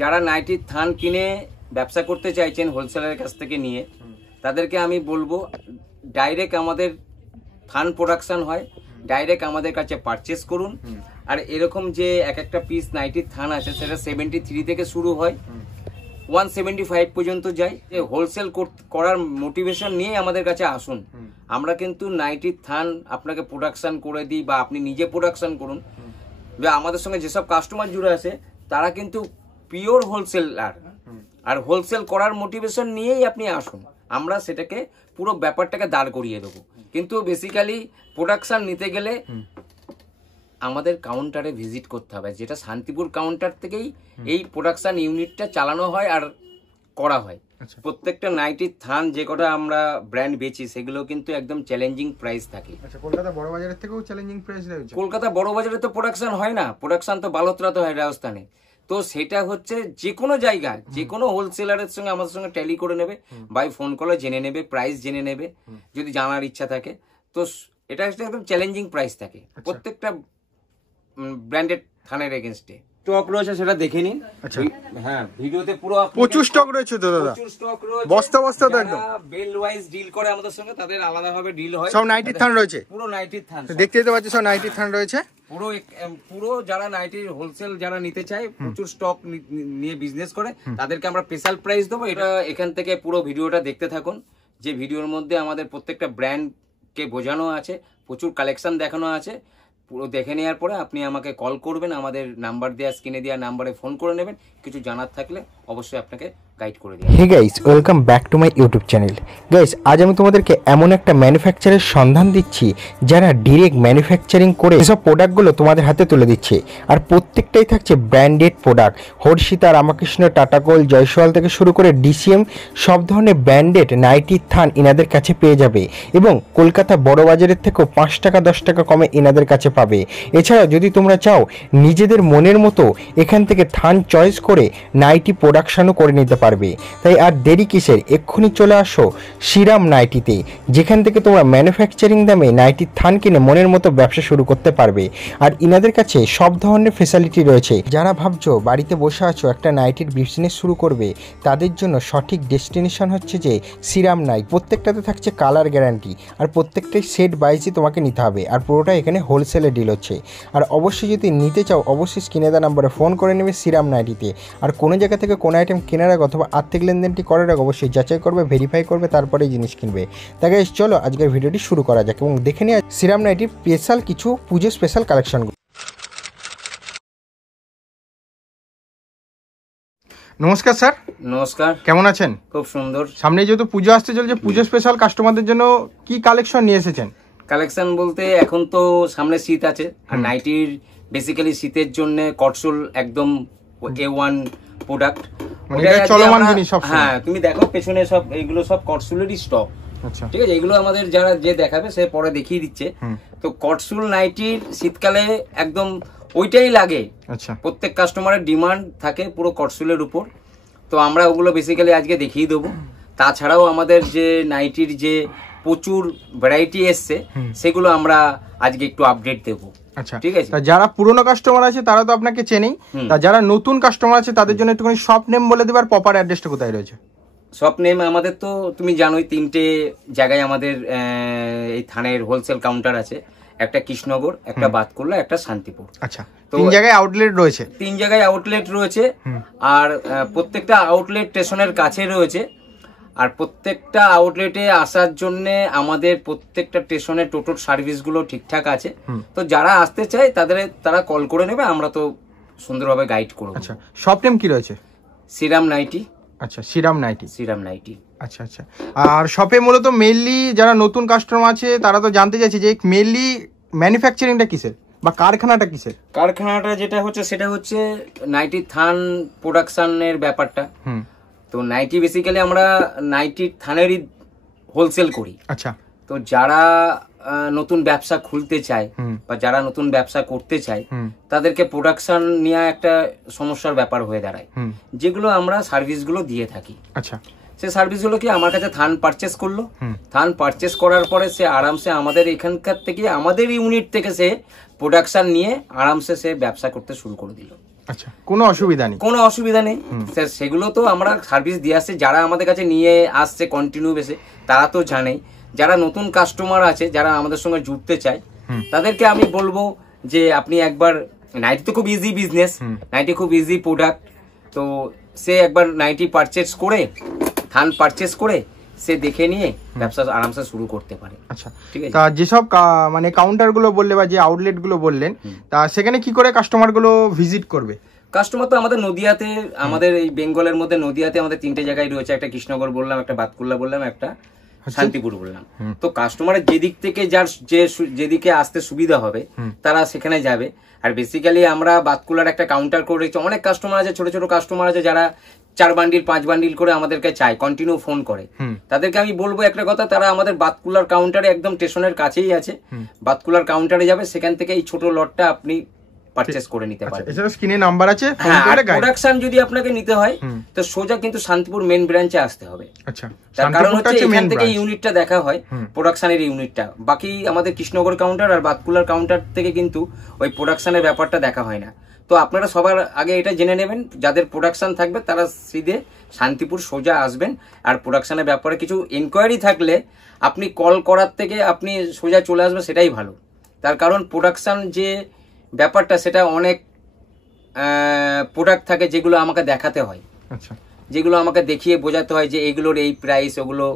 যারা নাইটির থান কিনে ব্যবসা করতে চাইছেন হোলসেলারের কাছ থেকে নিয়ে, তাদেরকে আমি বলবো ডাইরেক্ট আমাদের থান প্রোডাকশন হয়, ডাইরেক্ট আমাদের কাছে পারচেস করুন। আর এরকম যে এক একটা পিস নাইটির থান আছে সেটা 73 থেকে শুরু হয়, 175 পর্যন্ত যায়। হোলসেল করার মোটিভেশন নিয়ে আমাদের কাছে আসুন। আমরা কিন্তু নাইটির থান আপনাকে প্রোডাকশন করে দিই বা আপনি নিজে প্রোডাকশন করুন। আমাদের সঙ্গে যেসব কাস্টমার জুড়ে আছে তারা কিন্তু পিওর হোলসেলার, আর হোলসেল করার মোটিভেশন নিয়েই আপনি আসুন। আমরা সেটাকে পুরো ব্যাপারটাকে দাঁড় করিয়ে দেবো। কিন্তু বেসিক্যালি প্রোডাকশন নিতে গেলে আমাদের কাউন্টারে ভিজিট করতে হবে, যেটা শান্তিপুর কাউন্টার থেকেই এই প্রোডাকশন ইউনিটটা চালানো হয় আর করা হয়। প্রত্যেকটা নাইটির থান যে কটা আমরা ব্র্যান্ড বেচি সেগুলো কিন্তু একদম চ্যালেঞ্জিং প্রাইস থাকে। কলকাতা বড় বাজারের থেকেও চ্যালেঞ্জিং প্রাইস রয়েছে। কলকাতা বড় বাজারে তো প্রোডাকশন হয় না, প্রোডাকশন তো বালোতরাতে হয়, রাজস্থানে। তো সেটা হচ্ছে যে কোনো জায়গা, যে কোনো হোলসেলারের সঙ্গে আমাদের সঙ্গে ট্যালি করে নেবে, বাই ফোন কলে জেনে নেবে, প্রাইস জেনে নেবে যদি জানার ইচ্ছা থাকে। তো এটা একদম চ্যালেঞ্জিং প্রাইস থাকে প্রত্যেকটা ব্র্যান্ডেড থানের এগেইনস্টে। স্টক রয়েছে সেটা দেখে নিন। হ্যাঁ, ভিডিওতে পুরো প্রচুর স্টক রয়েছে তো দাদা, প্রচুর স্টক রয়েছে, বস্তা বস্তা তো একদম। বেল ওয়াইজ ডিল করে আমাদের সঙ্গে, তাদের আলাদাভাবে ডিল হয়। সব নাইটির থান রয়েছে, পুরো নাইটির থান দেখতে পাচ্ছি, সব নাইটির থান রয়েছে পুরো। যারা নাইটির হোলসেল যারা নিতে চায়, প্রচুর স্টক নিয়ে বিজনেস করে, তাদেরকে আমরা স্পেশাল প্রাইস দেবো। এটা এখান থেকে পুরো ভিডিওটা দেখতে থাকুন, যে ভিডিওর মধ্যে আমাদের প্রত্যেকটা ব্র্যান্ডকে বোঝানো আছে, প্রচুর কালেকশন দেখানো আছে। পুরো দেখে নেওয়ার পরে আপনি আমাকে কল করবেন, আমাদের নাম্বার দেওয়া, স্ক্রিনে দেওয়া নাম্বারে ফোন করে নেবেন। কিছু জানার থাকলে অবশ্যই আপনাকে গাইড করে দিই। Hey guys, welcome back to my YouTube channel. Guys, আজ আমি তোমাদেরকে এমন একটা ম্যানুফ্যাকচারের সন্ধান দিচ্ছি যারা ডিরেক্ট ম্যানুফ্যাকচারিং করে এসব প্রোডাক্টগুলো তোমাদের হাতে তুলে দিচ্ছে। আর প্রত্যেকটাই থাকছে branded product. Harshitha, Ramakrishna, tata gold, Jaiswal থেকে শুরু করে ডিসিএম সব ধরনের ব্র্যান্ডেড নাইটির থান এনাদের কাছে পেয়ে যাবে। এবং কলকাতা বড় বাজারের থেকেও 5 টাকা 10 টাকা কমে এনাদের কাছে পাবে। এছাড়া যদি তোমরা চাও নিজেদের মনের মতো এখান থেকে থান চয়েস করে নাইটি প্রোডাকশনও করে নিতে পারবে। তাই আর দেরি কিসের, এক্ষুনি চলে আসো শ্রীরাম নাইটিতে, যেখান থেকে তোমরা ম্যানুফ্যাকচারিং দামে নাইটির থান কিনে মনের মতো ব্যবসা শুরু করতে পারবে। আর ইনাদের কাছে সব ধরনের ফেসিলিটি রয়েছে। যারা ভাবছো বাড়িতে বসে আছো একটা নাইটির বিজনেস শুরু করবে, তাদের জন্য সঠিক ডেস্টিনেশন হচ্ছে যে শ্রীরাম নাইট। প্রত্যেকটাতে থাকছে কালার গ্যারান্টি, আর প্রত্যেকটাই সেট বাইজই তোমাকে নিতে হবে। আর পুরোটা এখানে হোলসেলে ডিল হচ্ছে। আর অবশ্যই যদি নিতে চাও অবশ্যই স্ক্রিনে দেওয়া নাম্বারে ফোন করে নেবে শ্রীরাম নাইটিতে। আর কোনো জায়গা থেকে কোনো আইটেম কেনার আগে অথবা আর্থিক লেনদেনটি করার আগে অবশ্যই যাচাই করবে, ভেরিফাই করবে, তারপরে জিনিস কিনবে। তাই গাইস, চলো আজকের ভিডিওটি শুরু করা যাক এবং দেখে নিয়ে শ্রীরাম নাইটির স্পেশাল কিছু পুজো স্পেশাল কালেকশনগুলো। নমস্কার স্যার। নমস্কার, কেমন আছেন? খুব সুন্দর। সামনে যেহেতু পুজো আসতে চলছে, পুজো স্পেশাল কাস্টমারদের জন্য কি কালেকশন নিয়ে এসেছেন? কালেকশন বলতে এখন তো সামনে শীত আছে, আর নাইটির বেসিক্যালি শীতের জন্য কটসুল একদম A1 প্রোডাক্ট, চলমান জিনিস সব। হ্যাঁ, তুমি দেখো পেছনে সব এইগুলো সব কটসুলেরই স্টক। আচ্ছা, ঠিক আছে, এগুলো আমাদের যারা যে দেখাবে সে পরে দেখিয়ে দিচ্ছে। তো কটসুল নাইটির শীতকালে একদম ওইটাই লাগে। আচ্ছা, প্রত্যেক কাস্টমারের ডিমান্ড থাকে পুরো কটসুলের উপর। তো আমরা ওগুলো বেসিক্যালি আজকে দেখিয়ে দেবো। তাছাড়াও আমাদের যে নাইটির যে প্রচুর ভ্যারাইটি এসছে, সেগুলো আমরা আজকে একটু আপডেট দেবো। আচ্ছা, ঠিক আছে। যারা পুরনো কাস্টমার আছে তারা তো আপনাকে চেনেই, তা যারা নতুন কাস্টমার আছে তাদের জন্য একটুখানি শপ নেম বলে দেবার, প্রপার অ্যাড্রেসটা কোথায় রয়েছে? শপ নেম আমাদের তো তুমি জানোই 3টে জায়গায় আমাদের এই থানের হোলসেল কাউন্টার আছে। একটা কৃষ্ণনগর, একটা বাতকুল্লা, একটা শান্তিপুর। আচ্ছা, 3 জায়গায় আউটলেট রয়েছে। 3 জায়গায় আউটলেট রয়েছে। আর প্রত্যেকটা আউটলেট স্টেশনের কাছে রয়েছে। আর প্রত্যেকটা আউটলেটে আসার জন্য আমাদের প্রত্যেকটা স্টেশনের টোটাল সার্ভিসগুলো ঠিকঠাক আছে। তো যারা আসতে চায় তারা কল করে নেবে, আমরা তো সুন্দরভাবে গাইড করব। আচ্ছা, শপ নেম কি রয়েছে? শ্রীরাম নাইটি। আচ্ছা, শ্রীরাম নাইটি। শ্রীরাম নাইটি। আচ্ছা আচ্ছা। আর শপে মূলত মেইনলি যারা নতুন কাস্টমার আছে তারা তো জানতে চাইছে যে মেইনলি ম্যানুফ্যাকচারিংটা কিসের বা কারখানাটা কিসের? কারখানাটা যেটা হচ্ছে সেটা হচ্ছে নাইটি থান প্রোডাকশনের ব্যাপারটা। তো নাইটি বেসিক্যালি আমরা নাইটি থানেরই হোলসেল করি। আচ্ছা, তো যারা নতুন ব্যবসা খুলতে চায় বা যারা নতুন ব্যবসা করতে চায় তাদেরকে প্রোডাকশন নিয়ে একটা সমস্যার ব্যাপার হয়ে দাঁড়ায়, যেগুলো আমরা সার্ভিসগুলো দিয়ে থাকি। আচ্ছা, সে সার্ভিসগুলো কি আমার কাছে থান পারচেস করলো, থান পারচেস করার পরে সে আরামসে আমাদের এখানকার থেকে আমাদের ইউনিট থেকে সে প্রোডাকশন নিয়ে আরামসে সে ব্যবসা করতে শুরু করে দিল। আচ্ছা, কোনো অসুবিধা নেই? কোনো অসুবিধা নেই স্যার, সেগুলো তো আমরা সার্ভিস দিয়ে আসছে। যারা আমাদের কাছে নিয়ে আসছে কন্টিনিউ বেসে তারা তো জানেই। যারা নতুন কাস্টমার আছে, যারা আমাদের সঙ্গে জুড়তে চায়, তাদেরকে আমি বলবো যে আপনি একবার, নাইটি তো খুব ইজি বিজনেস, নাইটি খুব ইজি প্রোডাক্ট, তো সে একবার নাইটি পারচেস করে, থান পারচেস করে সে দেখে নিয়ে ব্যবসা আরামসে শুরু করতে পারে। আচ্ছা, ঠিক আছে। তা যেসব মানে কাউন্টার গুলো বললে বা যে আউটলেট গুলো বললেন, তা সেখানে কি করে কাস্টমার গুলো ভিজিট করবে? কাস্টমার তো আমাদের নদিয়াতে, আমাদের এই বেঙ্গলের মধ্যে নদিয়াতে আমাদের 3টে জায়গায় রয়েছে। একটা কৃষ্ণনগর বললাম, একটা বাতকুল্লা বললাম, একটা শান্তিপুর বললাম। তো কাস্টমারের যেদিক থেকে যার যেদিকে আসতে সুবিধা হবে তারা সেখানে যাবে। আর বেসিক্যালি আমরা বাতকুল্লার একটা কাউন্টার করে রেখেছি। অনেক কাস্টমার আছে, ছোট ছোট কাস্টমার আছে যারা 4 বান্ডিল 5 বান্ডিল করে আমাদেরকে চায়, কন্টিনিউ ফোন করে। তাদেরকে আমি বলবো একটা কথা, তারা আমাদের বাতকুল্লার কাউন্টারে একদম স্টেশনের কাছেই আছে, বাতকুল্লার কাউন্টারে যাবে, সেখান থেকে এই ছোট লটটা আপনি পারচেজ করে নিতে পারবেন। এছাড়া স্ক্রিনে নাম্বার আছে, প্রোডাকশন যদি আপনাকে নিতে হয় তো সোজা কিন্তু শান্তিপুর মেন ব্রাঞ্চে আসতে হবে। আচ্ছা, তার কারণ হচ্ছে এখান থেকে ইউনিটটা দেখা হয়, প্রোডাকশনের ইউনিটটা। বাকি আমাদের কৃষ্ণনগর কাউন্টার আর বাতকুল্লার কাউন্টার থেকে কিন্তু ওই প্রোডাকশনের ব্যাপারটা দেখা হয় না। তো আপনারা সবার আগে এটা জেনে নেবেন, যাদের প্রোডাকশন থাকবে তারা সিধে শান্তিপুর সোজা আসবেন। আর প্রোডাকশনের ব্যাপারে কিছু ইনকোয়ারি থাকলে আপনি কল করার থেকে আপনি সোজা চলে আসবেন, সেটাই ভালো। তার কারণ প্রোডাকশন যে ব্যাপারটা, সেটা অনেক প্রোডাক্ট থাকে যেগুলো আমাকে দেখাতে হয়। আচ্ছা, যেগুলো আমাকে দেখিয়ে বোঝাতে হয় যে এগুলোর এই প্রাইস, ওগুলো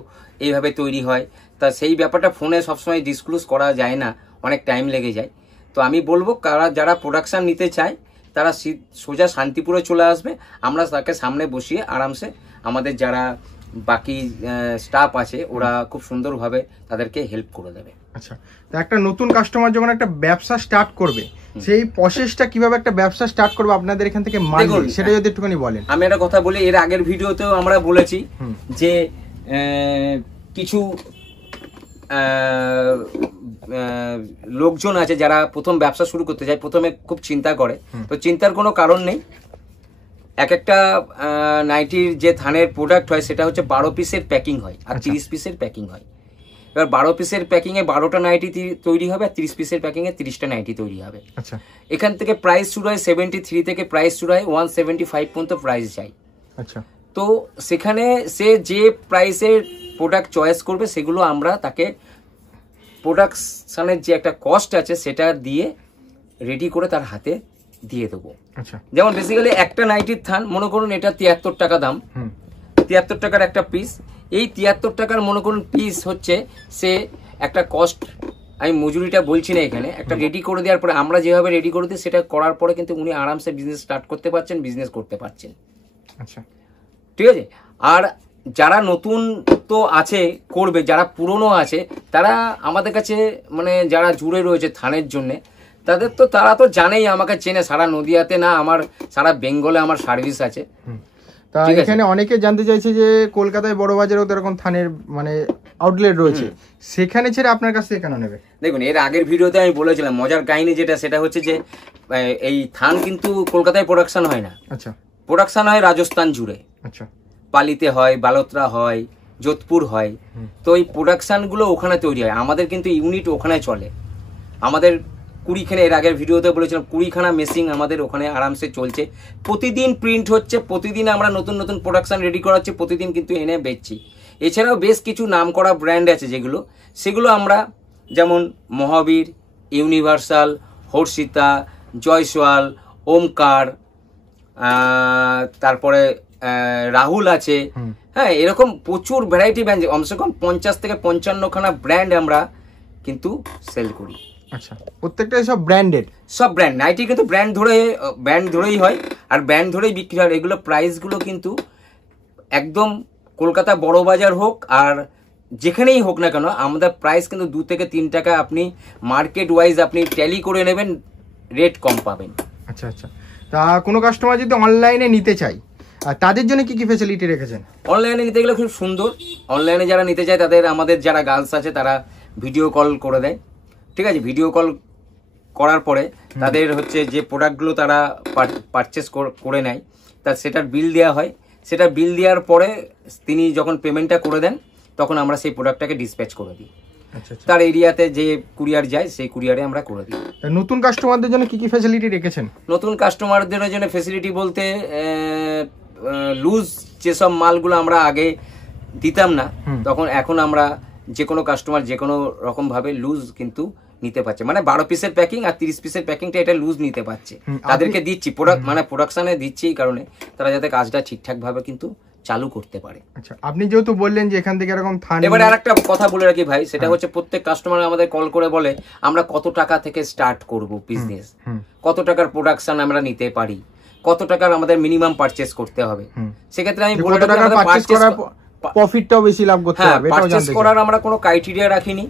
এইভাবে তৈরি হয়। তা সেই ব্যাপারটা ফোনে সবসময় ডিসক্লোজ করা যায় না, অনেক টাইম লেগে যায়। তো আমি বলবো যারা প্রোডাকশন নিতে চায় তারা সোজা শান্তিপুরে চলে আসবে। আমরা তাকে সামনে বসিয়ে আরামসে, আমাদের যারা বাকি স্টাফ আছে ওরা খুব সুন্দরভাবে তাদেরকে হেল্প করে দেবে। আচ্ছা, তো একটা নতুন কাস্টমার যখন একটা ব্যবসা স্টার্ট করবে, সেই প্রসেসটা কিভাবে একটা ব্যবসা স্টার্ট করবে আপনাদের এখান থেকে মাল, সেটা যদি একটুখানি বলেন। আমি একটা কথা বলি, এর আগের ভিডিওতেও আমরা বলেছি যে কিছু লোকজন আছে যারা প্রথম ব্যবসা শুরু করতে চায়, প্রথমে খুব চিন্তা করে। তো চিন্তার কোনো কারণ নেই। একটা নাইটির যে থানের প্রোডাক্ট হয় সেটা হচ্ছে 12 পিসের প্যাকিং হয় আর 30 পিসের প্যাকিং হয়। এবার 12 পিসের প্যাকিং এ 12টা নাইটি তৈরি হবে আর 30 পিসের প্যাকিং এ 30টা নাইটি তৈরি হবে। আচ্ছা, এখান থেকে প্রাইস শুরু হয় 73 থেকে, প্রাইস শুরু হয় 175 পর্যন্ত প্রাইস যায়। আচ্ছা, তো সেখানে সে যে প্রাইসের প্রোডাক্ট চয়েস করবে সেগুলো আমরা তাকে প্রোডাকশনের যে একটা কস্ট আছে সেটা দিয়ে রেডি করে তার হাতে দিয়ে দেবো। আচ্ছা, যেমন বেসিক্যালি একটা নাইটির থান মনে করুন এটা 73 টাকা দাম, 73 টাকার একটা পিস। এই 73 টাকার মনে করুন পিস হচ্ছে, সে একটা কস্ট, আমি মজুরিটা বলছি না এখানে, একটা রেডি করে দেওয়ার পরে আমরা যেভাবে রেডি করে দিই সেটা করার পরে কিন্তু উনি আরামসে বিজনেস স্টার্ট করতে পারছেন, বিজনেস করতে পারছেন। আচ্ছা, ঠিক আছে। আর যারা নতুন তো আছে করবে, যারা পুরনো আছে তারা আমাদের কাছে, মানে যারা জুড়ে রয়েছে থানের জন্য, তারা তো জানেই, আমাকে চেনে, সারা নদিয়াতে না আমার সারা বেঙ্গলে আমার সার্ভিস আছে। তা এখানে অনেকে জানতে চাইছে যে কলকাতায় বড় বাজারেও তো এরকম থানের মানে আউটলেট রয়েছে, সেখানে ছেড়ে আপনার কাছ থেকে কেন নেবে? দেখুন, এর আগের ভিডিওতে আমি বলেছিলাম মজার কাহিনী যেটা, সেটা হচ্ছে যে এই থান কিন্তু কলকাতায় প্রোডাকশন হয় না। আচ্ছা, প্রোডাকশন হয় রাজস্থান জুড়ে। আচ্ছা, পালিতে হয়, বালোত্রা হয়, যোধপুর হয়। তো এই প্রোডাকশনগুলো ওখানে তৈরি হয়, আমাদের কিন্তু ইউনিট ওখানে চলে। আমাদের 20খানা, এর আগের ভিডিওতে বলেছিলাম 20খানা মেশিন আমাদের ওখানে আরামসে চলছে। প্রতিদিন প্রিন্ট হচ্ছে, প্রতিদিন আমরা নতুন নতুন প্রোডাকশন রেডি করাচ্ছি, প্রতিদিন কিন্তু এনে বেচছি। এছাড়াও বেশ কিছু নাম করা ব্র্যান্ড আছে সেগুলো আমরা, যেমন মহাবীর, ইউনিভার্সাল, হর্ষিতা, জয়সওয়াল, ওমকার, তারপরে রাহুল আছে, হ্যাঁ, এরকম প্রচুর ভ্যারাইটি ব্র্যান্ড, কমসে কম 50 থেকে 55খানা ব্র্যান্ড আমরা কিন্তু সেল করি। আচ্ছা, প্রত্যেকটাই সব ব্র্যান্ডেড, সব ব্র্যান্ড। নাইটি কিন্তু ব্র্যান্ড ধরেই হয় আর ব্র্যান্ড ধরেই বিক্রি হয়। এগুলো প্রাইসগুলো কিন্তু একদম কলকাতা বড় বাজার হোক আর যেখানেই হোক না কেন, আমাদের প্রাইস কিন্তু 2 থেকে 3 টাকা আপনি মার্কেট ওয়াইজ আপনি ট্যালি করে নেবেন, রেট কম পাবেন। আচ্ছা আচ্ছা, তা কোনো কাস্টমার যদি অনলাইনে নিতে চাই, তাদের জন্য কি কি ফ্যাসিলিটি রেখেছেন? অনলাইনে নিতে গেলে খুব সুন্দর। অনলাইনে যারা নিতে চায় তাদের, আমাদের যারা গার্লস আছে তারা ভিডিও কল করে দেয়। ঠিক আছে, ভিডিও কল করার পরে তাদের হচ্ছে যে প্রোডাক্টগুলো তারা পারচেস করে নেয়, সেটার বিল দেওয়া হয়। সেটা বিল দেওয়ার পরে তিনি যখন পেমেন্টটা করে দেন তখন আমরা সেই প্রোডাক্টটাকে ডিসপ্যাচ করে দিই। আচ্ছা আচ্ছা। তার এরিয়াতে যে কুরিয়ার যায় সেই কুরিয়ারে আমরা করে দিই। তা নতুন কাস্টমারদের জন্য কি কি ফ্যাসিলিটি রেখেছেন? নতুন কাস্টমারদের জন্য ফেসিলিটি বলতে লুজ যেসব মালগুলো আমরা আগে দিতাম না, তখন এখন আমরা যে কোনো কাস্টমার যে কোনো রকম ভাবে লুজ কিন্তু নিতে পারছে, মানে 12 পিসের প্যাকিং আর 30 পিসের প্যাকিংটা এটা লুজ নিতে পারছে। তাদেরকে দিচ্ছি মানে প্রোডাকশনে দিচ্ছি এই কারণে তারা যাতে কাজটা ঠিকঠাক ভাবে কিন্তু চালু করতে পারে। আচ্ছা, আপনি যেহেতু বললেন যে এখান থেকে এরকম থান, এবারে আরেকটা কথা বলে রাখি ভাই, সেটা হচ্ছে প্রত্যেক কাস্টমার আমাদের কল করে বলে আমরা কত টাকা থেকে স্টার্ট করব বিজনেস, কত টাকার প্রোডাকশন আমরা নিতে পারি, কত টাকার আমাদের মিনিমাম পারচেজ করতে হবে। সেক্ষেত্রে আমি বলে রাখি আমাদের পারচেজ প্রফিটটাও বেশি লাভ করতে হবে, এটাও পারচেজ জানতে করার আমরা কোনো ক্রাইটেরিয়া রাখিনি।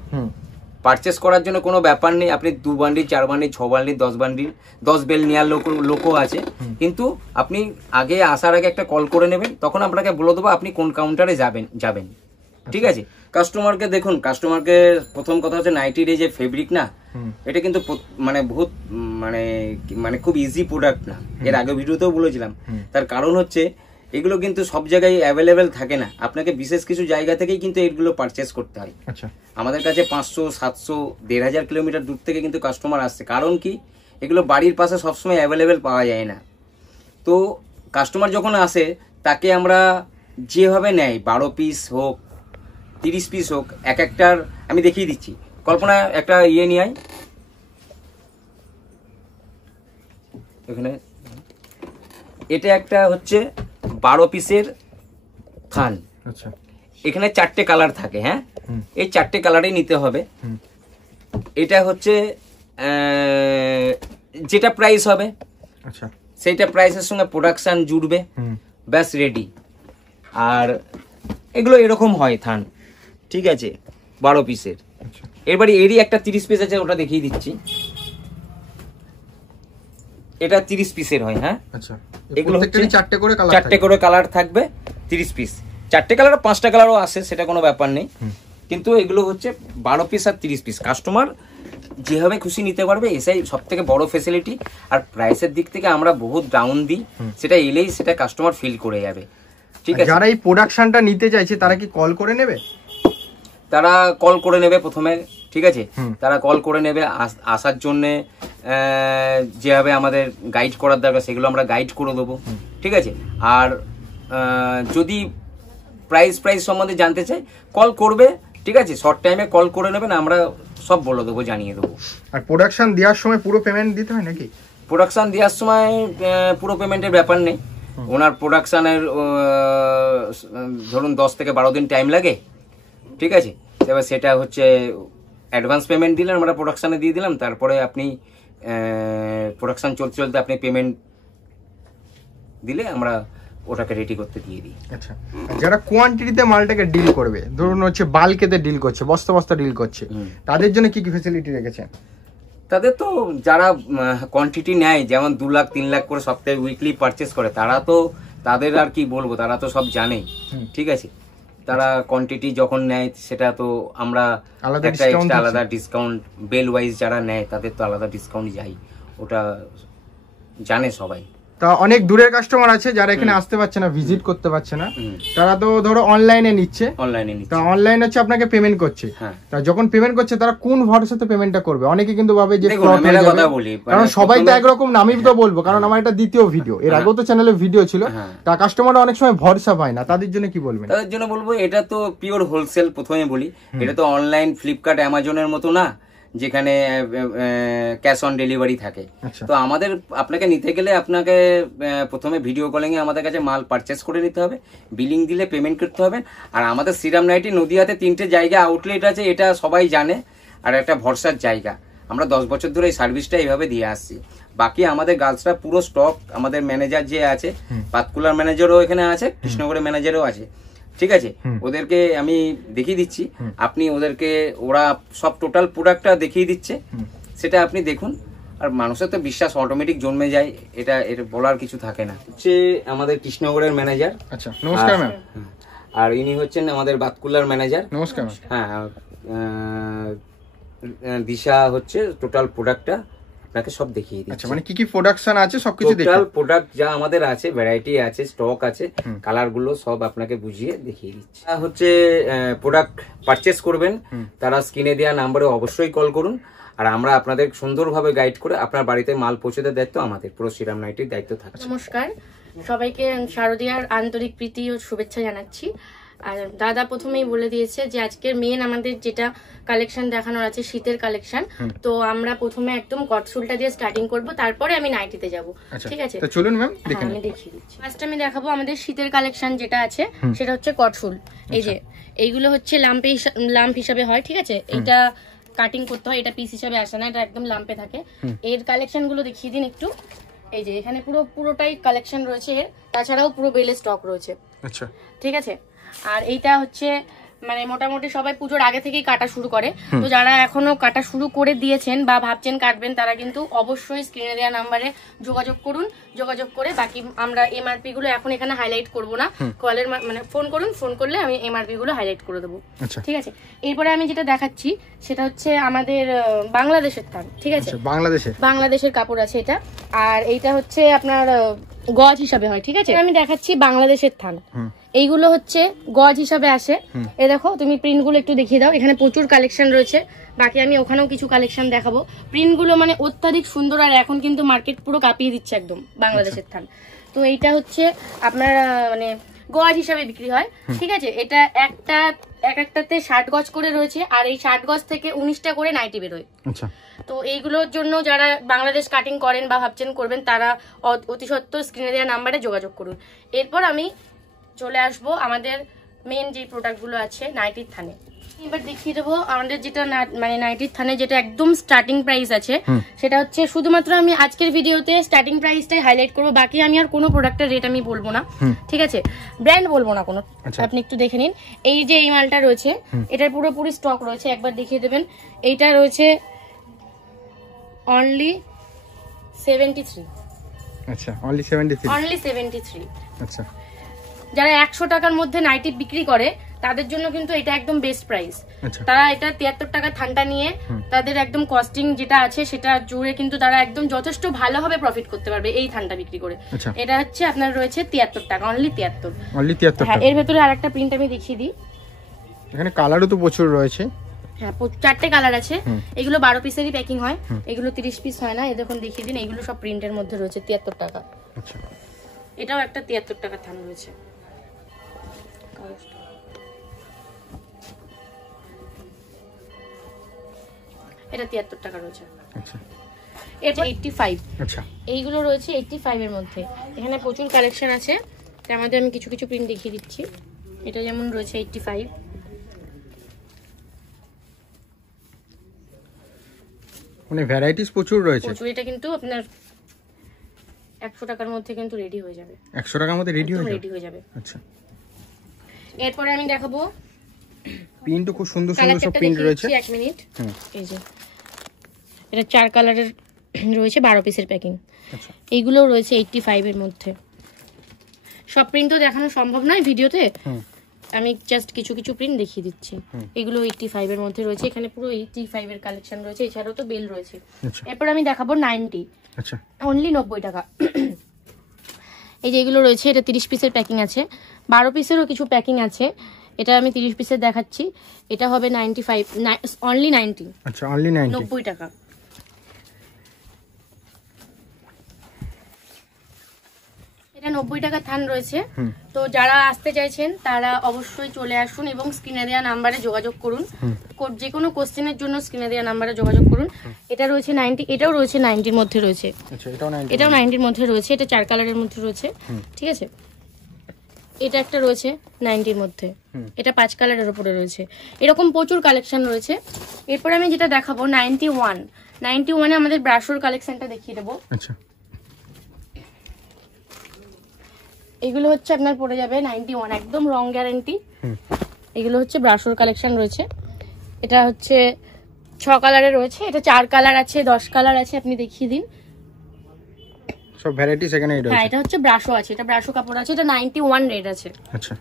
পারচেস করার জন্য কোনো ব্যাপার নেই, আপনি 2 bundle 4 bundle 6 bundle 10 bundle 10 bale নেওয়ার লোকও আছে, কিন্তু আপনি আগে আসার আগে একটা কল করে নেবেন, তখন আপনাকে বলে দেবো আপনি কোন কাউন্টারে যাবেন। ঠিক আছে, কাস্টমারকে দেখুন, কাস্টমারকে প্রথম কথা হচ্ছে নাইটির এই যে ফেব্রিক না, এটা কিন্তু মানে বহুত মানে খুব ইজি প্রোডাক্ট না, এর আগে ভিডিওতেও বলেছিলাম। তার কারণ হচ্ছে এগুলো কিন্তু সব জায়গায় অ্যাভেলেবেল থাকে না, আপনাকে বিশেষ কিছু জায়গা থেকেই কিন্তু এগুলো পারচেস করতে হয়। আচ্ছা, আমাদের কাছে 500 700 1500 কিলোমিটার দূর থেকে কিন্তু কাস্টমার আসছে, কারণ কি এগুলো বাড়ির পাশে সবসময় অ্যাভেলেবেল পাওয়া যায় না। তো কাস্টমার যখন আসে তাকে আমরা যেভাবে নেয়, 12 পিস হোক 30 পিস হোক, এক একটার আমি দেখিয়ে দিচ্ছি। কল্পনা একটা নিয়ে আয় এখানে, এটা একটা হচ্ছে 12 পিসের থান। আচ্ছা, এখানে 4টে কালার থাকে, হ্যাঁ, এই 4টে কালারই নিতে হবে। এটা হচ্ছে যেটা প্রাইস হবে, আচ্ছা, সেইটা প্রাইসের সঙ্গে প্রোডাকশন জুড়বে, ব্যাস রেডি। আর এগুলো এরকম হয় থান, ঠিক আছে, 12 পিসের। এবারে এরই একটা 30 পিস আছে, ওটা দেখিয়ে দিচ্ছি। এটা 30 পিসের হয়, হ্যাঁ। আচ্ছা, এগুলো হচ্ছে 4টে করে কালার, 4টে করে কালার থাকবে, 30 পিস। 4টে কালার 5টা কালারও আসে, সেটা কোনো ব্যাপার নেই, কিন্তু এগুলো হচ্ছে 12 পিস আর 30 পিস। কাস্টমার যেভাবে খুশি নিতে পারবে, এটাই সব থেকে বড় ফেসিলিটি। আর প্রাইসের দিক থেকে আমরা বহুত ডাউন দিই, সেটা এলেই সেটা কাস্টমার ফিল করে যাবে। ঠিক আছে, যারা এই প্রোডাকশনটা নিতে চাইছে তারা কি কল করে নেবে? তারা কল করে নেবে প্রথমে, ঠিক আছে, তারা কল করে নেবে। আসার জন্যে যেভাবে আমাদের গাইড করার দরকার সেগুলো আমরা গাইড করে দেবো, ঠিক আছে। আর যদি প্রাইস সম্বন্ধে জানতে চাই, কল করবে, ঠিক আছে, শর্ট টাইমে কল করে নেবেন, আমরা সব বলে দেবো, জানিয়ে দেবো। আর প্রোডাকশন দেওয়ার সময় পুরো পেমেন্ট দিতে হয় নাকি? প্রোডাকশন দেওয়ার সময় পুরো পেমেন্টের ব্যাপার নেই। ওনার প্রোডাকশানের ধরুন 10 থেকে 12 দিন টাইম লাগে, ঠিক আছে। এবার সেটা হচ্ছে অ্যাডভান্স পেমেন্ট দিলেন, আমরা প্রোডাকশানে দিয়ে দিলাম, তারপরে আপনি প্রোডাকশান চলতে চলতে আপনি পেমেন্ট দিলে আমরা ওটাকে রেডি করতে দিয়ে দিই। আচ্ছা, যারা কোয়ান্টিটিতে মালটাকে ডিল করবে, ধরুন হচ্ছে বাল্কেতে ডিল করছে, বস্তা বস্তা ডিল করছে, তাদের জন্য কি কি ফ্যাসিলিটি রেখেছেন? তাদের তো যারা কোয়ান্টিটি নেয়, যেমন 2 লাখ 3 লাখ করে সপ্তাহে উইকলি পারচেস করে, তারা তো তাদের আর কি বলবো, তারা তো সব জানে, ঠিক আছে। তারা কোয়ান্টিটি যখন নেয় সেটা তো আমরা একটা এক্সট্রা আলাদা ডিসকাউন্ট, বেল ওয়াইজ যারা নেয় তাদের তো আলাদা ডিসকাউন্ট যাই, ওটা জানে সবাই। তা অনেক দূরের কাস্টমার আছে যারা এখানে আসতে পারছে না, ভিজিট করতে পারছে না, তারা তো ধরো অনলাইনে নিচ্ছে, তা অনলাইনে হচ্ছে আপনাকে পেমেন্ট করছে, তা যখন পেমেন্ট করছে তারা কোন ভরসাতে পেমেন্টটা করবে? অনেকে কিন্তু ভাবে যে ফ্রড হয়ে যাবে, কারণ সবাই তো একরকম না। আমি তো বলবো, কারণ আমার এটা দ্বিতীয় ভিডিও, এর আগেও তো চ্যানেলে ভিডিও ছিল, তা কাস্টমাররা অনেক সময় ভরসা পায় না, তাদের জন্য কি বলবেন? তাদের জন্য বলবো, এটা তো পিওর হোলসেল, প্রথমে বলি, এটা তো অনলাইন ফ্লিপকার্ট অ্যামাজনের মতো না যেখানে ক্যাশ অন ডেলিভারি থাকে। তো আমাদের আপনাকে নিতে গেলে আপনাকে প্রথমে ভিডিও কলিং এ আমাদের কাছে মাল পারচেস করে নিতে হবে, বিলিং দিলে পেমেন্ট করতে হবে। আর আমাদের শ্রীরাম নাইটি নদিয়াতে 3টে জায়গা আউটলেট আছে, এটা সবাই জানে, আর একটা ভরসার জায়গা। আমরা 10 বছর ধরে এই সার্ভিসটা এইভাবে দিয়ে আসছি। বাকি আমাদের গার্লসরা পুরো স্টক, আমাদের ম্যানেজার যে আছে, পাতকুলার ম্যানেজারও এখানে আছে, কৃষ্ণগড়ের ম্যানেজারও আছে, ঠিক আছে। ওদেরকে আমি দেখিয়ে দিচ্ছি, আপনি ওদেরকে, ওরা সব টোটাল প্রোডাক্টটা দেখিয়ে দিচ্ছে, সেটা আপনি দেখুন। আর মানুষের তো বিশ্বাস অটোমেটিক জন্মে যায়, এটা এর বলার কিছু থাকে না। হচ্ছে আমাদের কৃষ্ণগড়ের ম্যানেজার। আচ্ছা, নমস্কার ম্যাম। আর ইনি হচ্ছেন আমাদের বাতকুলার ম্যানেজার। নমস্কার। হ্যাঁ, দিশা হচ্ছে টোটাল প্রোডাক্টটা আপনাকে সব দেখিয়ে দিচ্ছি। আচ্ছা, মানে কি কি প্রোডাকশন আছে সবকিছু দেখিয়ে, টোটাল প্রোডাক্ট যা আমাদের আছে, ভ্যারাইটি আছে, স্টক আছে, কালার গুলো সব আপনাকে বুঝিয়ে দেখিয়ে দিচ্ছি। হচ্ছে প্রোডাক্ট পারচেস করবেন তারা স্ক্রিনে দেওয়া নাম্বারে অবশ্যই কল করুন, আর আমরা আপনাদের সুন্দরভাবে গাইড করে আপনার বাড়িতে মাল পৌঁছে দেওয়ার দায়িত্ব আমাদের, পুরো শ্রীরাম নাইটির দায়িত্ব থাকছে। নমস্কার সবাইকে, শারদীয়ার আন্তরিক প্রীতি ও শুভেচ্ছা জানাচ্ছি। আর দাদা প্রথমেই বলে দিয়েছে যে আজকের মেন আমাদের যেটা কালেকশন দেখানোর আছে শীতের কালেকশন, তো আমরা প্রথমে একদম কটসুলটা দিয়ে স্টার্টিং করব, তারপরে আমি নাইটিতে যাব। ঠিক আছে, তো চলুন ম্যাম দেখে আমি দেখিয়ে দিচ্ছি। ফার্স্ট আমি দেখাবো আমাদের শীতের কালেকশন যেটা আছে সেটা হচ্ছে কটসুল। এই যে এইগুলো হচ্ছে লাম্প হিসাবে হয়, ঠিক আছে, এইটা কাটিং করতে হয়, এটা পিস হিসাবে আসে না, এটা একদম লাম্পে থাকে। এর কালেকশন গুলো দেখিয়ে দিন একটু। এই যে এখানে পুরোটাই কালেকশন রয়েছে এর, তাছাড়াও পুরো বেলে স্টক রয়েছে। আচ্ছা, ঠিক আছে, আর এইটা হচ্ছে মানে মোটামুটি সবাই পুজোর আগে থেকেই কাটা শুরু করে, তো যারা এখনো কাটা শুরু করে দিয়েছেন বা ভাবছেন কাটবেন তারা কিন্তু অবশ্যই স্ক্রিনে দেওয়া নাম্বারে যোগাযোগ করুন। যোগাযোগ করে বাকি আমরা এমআরপি গুলো এখন এখানে হাইলাইট করব না, কলের মানে ফোন করুন, ফোন করলে আমি এমআরপি গুলো হাইলাইট করে দেবো। ঠিক আছে, এরপরে আমি যেটা দেখাচ্ছি সেটা হচ্ছে আমাদের বাংলাদেশের থান। ঠিক আছে, বাংলাদেশের কাপড় আছে এটা, আর এইটা হচ্ছে আপনার গজ হিসাবে হয়। ঠিক আছে, আমি দেখাচ্ছি বাংলাদেশের থান, এইগুলো হচ্ছে গজ হিসাবে আসে। এ দেখো তুমি প্রিন্ট গুলো একটু দেখিয়ে দাও, এখানে প্রচুর কালেকশন রয়েছে, বাকি আমি ওখানেও কিছু কালেকশন দেখাবো। প্রিন্ট গুলো মানে অত্যাধিক সুন্দর, আর এখন কিন্তু মার্কেট পুরো কাঁপিয়ে দিচ্ছে একদম বাংলাদেশের থান। তো এইটা হচ্ছে আপনার মানে গজ হিসাবে বিক্রি হয়। ঠিক আছে, এটা একটাতে 60 গজ করে রয়েছে, আর এই 60 গজ থেকে 19টা করে নাইটি বেরোয়। তো এইগুলোর জন্য যারা বাংলাদেশ কাটিং করেন বা ভাবছেন করবেন তারা অতি সত্বর স্ক্রিনে দেওয়া নাম্বারে যোগাযোগ করুন। এরপর আমি চলে আসবো আমাদের মেন যে প্রোডাক্টগুলো আছে নাইটির থানে। এবার দেখিয়ে দেবো আমাদের যেটা মানে নাইটির থানে যেটা একদম স্টার্টিং প্রাইস আছে, সেটা হচ্ছে শুধুমাত্র আমি আজকের ভিডিওতে স্টার্টিং প্রাইসটাই হাইলাইট করবো, বাকি আমি আর কোনো প্রোডাক্টের রেট আমি বলবো না। ঠিক আছে, ব্র্যান্ড বলবো না কোনো, আপনি একটু দেখে নিন। এই যে এই মালটা রয়েছে এটার পুরোপুরি স্টক রয়েছে, একবার দেখিয়ে দেবেন। এইটা রয়েছে অনলি 73। আচ্ছা, অনলি 73। আচ্ছা, যারা 100 টাকার মধ্যে নাইটি বিক্রি করে তাদের জন্য কিন্তু এটা একদম বেস্ট প্রাইস। তারা এটা 73 টাকা থানটা নিয়ে তাদের একদম কস্টিং যেটা আছে সেটা জুড়ে কিন্তু তারা একদম যথেষ্ট ভালোভাবে প্রফিট করতে পারবে এই থানটা বিক্রি করে। এটা হচ্ছে আপনার রয়েছে 73 টাকা, অনলি 73। হ্যাঁ, এর ভেতরে আরেকটা প্রিন্ট আমি দেখিয়ে দিই। এখানে কালারও তো প্রচুর রয়েছে। হ্যাঁ, 4টে কালার আছে। এগুলো 12 পিসেরই প্যাকিং হয়, এগুলো 30 পিস হয় না। এই দেখুন দেখিয়ে দিন, এগুলো সব প্রিন্টের মধ্যে রয়েছে 73 টাকা। আচ্ছা, এটাও একটা 73 টাকা থান রয়েছে। এটা 73 টাকা রয়েছে। আচ্ছা, এটা 85। আচ্ছা, এইগুলো রয়েছে 85 এর মধ্যে। এখানে প্রচুর কালেকশন আছে, তার মধ্যে আমি কিছু কিছু প্রিন্ট দেখিয়ে দিচ্ছি। এটা যেমন রয়েছে 85, মানে ভ্যারাইটিস প্রচুর রয়েছে। এটা কিন্তু আপনার 100 টাকার মধ্যে কিন্তু রেডি হয়ে যাবে। 100 টাকার মধ্যে রেডি হয়ে যাবে। আচ্ছা, এরপরে আমি দেখাবো প্রিন্টও খুব সুন্দর সুন্দর সব প্রিন্ট রয়েছে। এক মিনিট, এই যে এটা 4 কালারের রয়েছে, 12 পিসের প্যাকিং। আচ্ছা, এইগুলো রয়েছে 85 এর মধ্যে। সব প্রিন্ট তো দেখানো সম্ভব নয় ভিডিওতে, আমি জাস্ট কিছু কিছু প্রিন্ট দেখিয়ে দিচ্ছি। এগুলো 85 এর মধ্যে রয়েছে, এখানে পুরো 85 এর কালেকশন রয়েছে, এছাড়াও তো বেল রয়েছে। এরপর আমি দেখাবো 90। আচ্ছা, অনলি 90 টাকা। এই যে এগুলো রয়েছে, এটা 30 পিসের প্যাকিং আছে, 12 পিসেরও কিছু প্যাকিং আছে। এটা আমি 30 পিসের দেখাচ্ছি, এটা হবে 95, অনলি 90। আচ্ছা, অনলি 90 টাকা। এটা 90 টাকা থান রয়েছে। তো যারা আসতে চাইছেন তারা অবশ্যই চলে আসুন এবং স্ক্রিনে দেওয়া নাম্বারে যোগাযোগ করুন। যে কোনো কোশ্চেনের জন্য স্ক্রিনে দেওয়া নাম্বারে যোগাযোগ করুন। এটা রয়েছে 90, এটাও রয়েছে 90 এর মধ্যে রয়েছে। আচ্ছা, এটাও 90 এর মধ্যে রয়েছে, এটা 4 কালারের মধ্যে রয়েছে। ঠিক আছে, এটা একটা রয়েছে 90 এর মধ্যে, এটা 5 কালারের উপরে রয়েছে। এরকম প্রচুর কালেকশন রয়েছে। এরপর আমি যেটা দেখাবো 91 এ আমাদের ব্রাশোর কালেকশনটা দেখিয়ে দেবো। আচ্ছা, এগুলো হচ্ছে আপনার পড়ে যাবে 91, একদম রং গ্যারান্টি। এগুলো হচ্ছে ব্রাশোর কালেকশন রয়েছে, এটা হচ্ছে 6 কালারের রয়েছে, এটা 4 কালার আছে, 10 কালার আছে, আপনি দেখিয়ে দিন। সব ভ্যারাইটিস এখানে রয়েছে। হ্যাঁ, এটা হচ্ছে ব্রাশো আছে, এটা ব্রাশো কাপড় আছে, এটা 91 রেট আছে। আচ্ছা,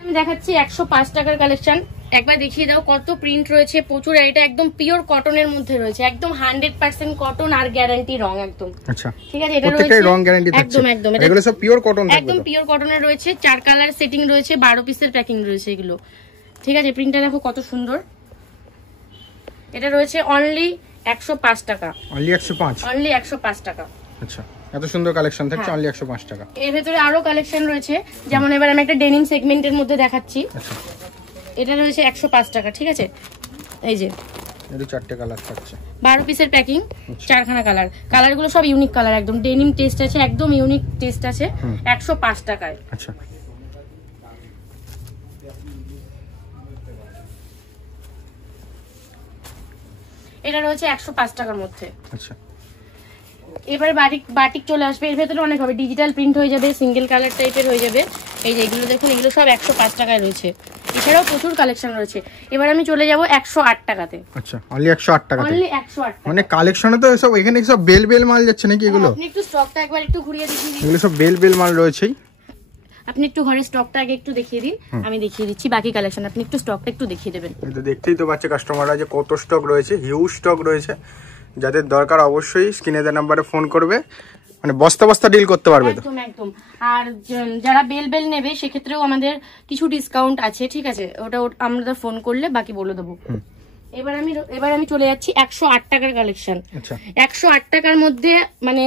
আমি দেখাচ্ছি 105 টাকার কালেকশন। একবার দেখিয়ে দাও কত প্রিন্ট রয়েছে প্রচুর। এটা একদম পিওর কটনের মধ্যে রয়েছে, একদম 100% কটন আর গ্যারান্টি রং একদম। আচ্ছা ঠিক আছে, এটা রয়েছে রং গ্যারান্টি থাকছে একদম একদম। এগুলো সব পিওর কটন থাকবে, একদম পিওর কটনের রয়েছে, 4 কালার সেটিং রয়েছে, 12 পিসের প্যাকিং রয়েছে এগুলো। ঠিক আছে, প্রিন্টটা দেখো কত সুন্দর। এটা রয়েছে অনলি 105 টাকা। অনলি 105? অনলি 105 টাকা। আচ্ছা, এত সুন্দর কালেকশন থাকছে অনলি 105 টাকা। এর ভেতরে আরো কালেকশন রয়েছে, যেমন এবার আমি একটা ডেনিম সেগমেন্টের মধ্যে দেখাচ্ছি। আচ্ছা, এটা রয়েছে 105 টাকা। ঠিক আছে, এই যে এর 4টে কালার থাকছে, 12 পিসের প্যাকিং, 4খানা কালার। কালারগুলো সব ইউনিক কালার, একদম ডেনিম টেস্ট আছে, একদম ইউনিক টেস্ট আছে। 105 টাকায়। আচ্ছা, এটা রয়েছে 105 টাকার মধ্যে। আচ্ছা, এবারে বাটিক চলে আসবে। এর ভেতরে অনেক হবে, ডিজিটাল প্রিন্ট হয়ে যাবে, সিঙ্গেল কালার টাইপের হয়ে যাবে। এই যে এগুলো দেখুন, এগুলো সব 105 টাকায় রয়েছে। এছাড়াও প্রচুর কালেকশন রয়েছে। এবার আমি চলে যাব 108 টাকাতে। আচ্ছা, অনলি 108 টাকা। অনলি 108 টাকা। মানে কালেকশনে তো সব এখানে সব বেল বেল মাল যাচ্ছে নাকি এগুলো? আপনি একটু স্টকটা একবার একটু ঘুরিয়ে দেখিয়ে দিন। এগুলো সব বেল বেল মাল রয়েছেই। আপনি একটু ঘরে স্টকটা আগে একটু দেখিয়ে দিন, আমি দেখিয়ে দিচ্ছি বাকি কালেকশন। আপনি একটু স্টকটা একটু দেখিয়ে দেবেন। এই তো দেখতেই তো পাচ্ছে কাস্টমাররা যে কত স্টক রয়েছে, হিউজ স্টক রয়েছে। যাদের দরকার অবশ্যই স্ক্রিনে দেওয়া নাম্বারে ফোন করবে, মানে বস্তা বস্তা ডিল করতে পারবে তো। একদম একদম। আর যারা বেল বেল নেবে সেক্ষেত্রেও আমাদের কিছু ডিসকাউন্ট আছে। ঠিক আছে, ওটা আমরা ফোন করলে বাকি বলে দেবো। এবার আমি চলে যাচ্ছি 108 টাকার কালেকশন। আচ্ছা, 108 টাকার মধ্যে মানে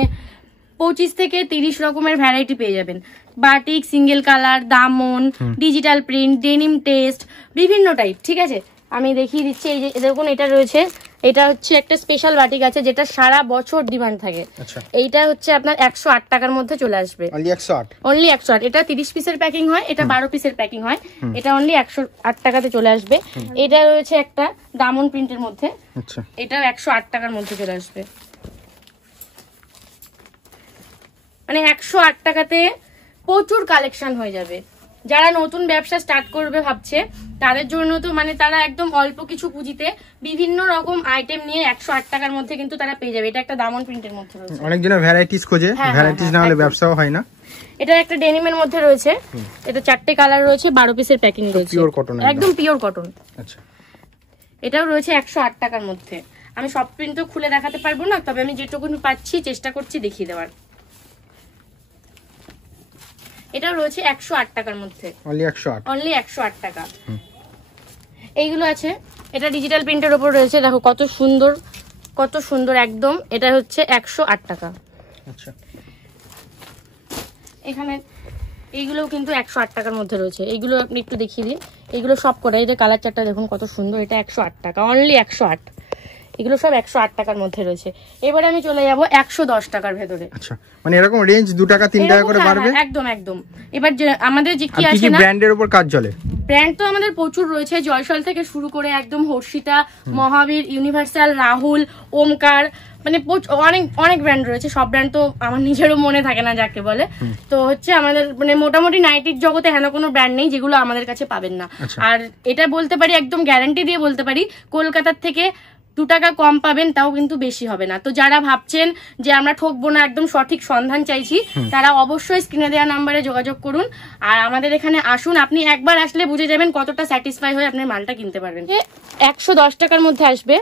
25 থেকে 30 রকমের ভ্যারাইটি পেয়ে যাবেন। Batik, single colour, Daman, digital print, denim test, বিভিন্ন টাইপ। ঠিক আছে, আমি দেখিয়ে দিচ্ছি। এই যে দেখুন, এটা রয়েছে, এটা হচ্ছে একটা স্পেশাল বাটিক আছে যেটা সারা বছর ডিমান্ড থাকে। এইটা হচ্ছে আপনার 108 টাকার মধ্যে চলে আসবে। অনলি 108? অনলি 108। এটা 30 পিসের প্যাকিং হয়, এটা 12 পিসের প্যাকিং হয়। এটা অনলি 108 টাকাতে চলে আসবে। এটা রয়েছে একটা দামন প্রিন্টের মধ্যে। আচ্ছা, এটা 108 টাকার মধ্যে চলে আসবে। মানে 108 টাকাতে প্রচুর কালেকশন হয়ে যাবে। যারা নতুন ব্যবসা স্টার্ট করবে ভাবছে তাদের জন্য তো মানে তারা একদম অল্প কিছু পুঁজিতে বিভিন্ন রকম আইটেম নিয়ে 108 টাকার মধ্যে কিন্তু তারা পেয়ে যাবে। এটা একটা দামন প্রিন্টের মধ্যে রয়েছে। অনেকজনের ভ্যারাইটিস খোঁজে, ভ্যারাইটিস না হলে ব্যবসাও হয় না। এটা একটা ডেনিমের মধ্যে রয়েছে, এটা 4টে কালার রয়েছে, 12 পিসের প্যাকিং রয়েছে, পিওর কটন, একদম পিওর কটন। আচ্ছা, এটাও রয়েছে 108 টাকার মধ্যে। আমি সব প্রিন্ট তো খুলে দেখাতে পারবো না, তবে আমি যেটুকু পাচ্ছি চেষ্টা করছি দেখিয়ে দেওয়ার। এটা রয়েছে 108 টাকার মধ্যে। অনলি 108? অনলি 108 টাকা। এইগুলো আছে, এটা ডিজিটাল প্রিন্টের উপর রয়েছে, দেখো কত সুন্দর কত সুন্দর একদম। এটা হচ্ছে 108 টাকা। আচ্ছা, এখানে এইগুলোও কিন্তু 108 টাকার মধ্যে রয়েছে। এইগুলো আপনি একটু দেখিয়ে দিন। এইগুলো সব করে, এই যে কালার চারটা দেখুন কত সুন্দর। এটা 108 টাকা, অনলি 108। এগুলো সব 108 টাকার মধ্যে রয়েছে। এবারে আমি চলে যাব 110 টাকার ভেতরে। আচ্ছা, মানে এরকম রেঞ্জ 2 টাকা 3 টাকা করে বাড়বে? একদম একদম। এবার আমাদের যে কি আছে না, ব্র্যান্ডের উপর কাজ চলে। ব্র্যান্ড তো আমাদের প্রচুর রয়েছে, জয়সল থেকে শুরু করে একদম হর্ষিতা, মহাবীর, ইউনিভার্সাল, রাহুল, ওমকার, মানে অনেক অনেক ব্র্যান্ড রয়েছে। সব ব্র্যান্ড তো আমার নিজেরও মনে থাকে না যাকে বলে। তো হচ্ছে আমাদের মানে মোটামুটি নাইটির জগতে হেন কোনো ব্র্যান্ড নেই যেগুলো আমাদের কাছে পাবেন না। আর এটা বলতে পারি, একদম গ্যারান্টি দিয়ে বলতে পারি, কলকাতার থেকে 2 টাকা কম পাবেন, তাও কিন্তু বেশি হবে না। তো যারা ভাবছেন যে আমরা ঠকবো না, একদম সঠিক সন্ধান চাইছি, তারা অবশ্যই স্ক্রিনে দেওয়া নাম্বারে যোগাযোগ করুন আর আমাদের এখানে আসুন। আপনি একবার আসলে বুঝে যাবেন কতটা স্যাটিসফাই হয়ে আপনি মালটা কিনতে পারবেন। 110 টাকার মধ্যে আসবে।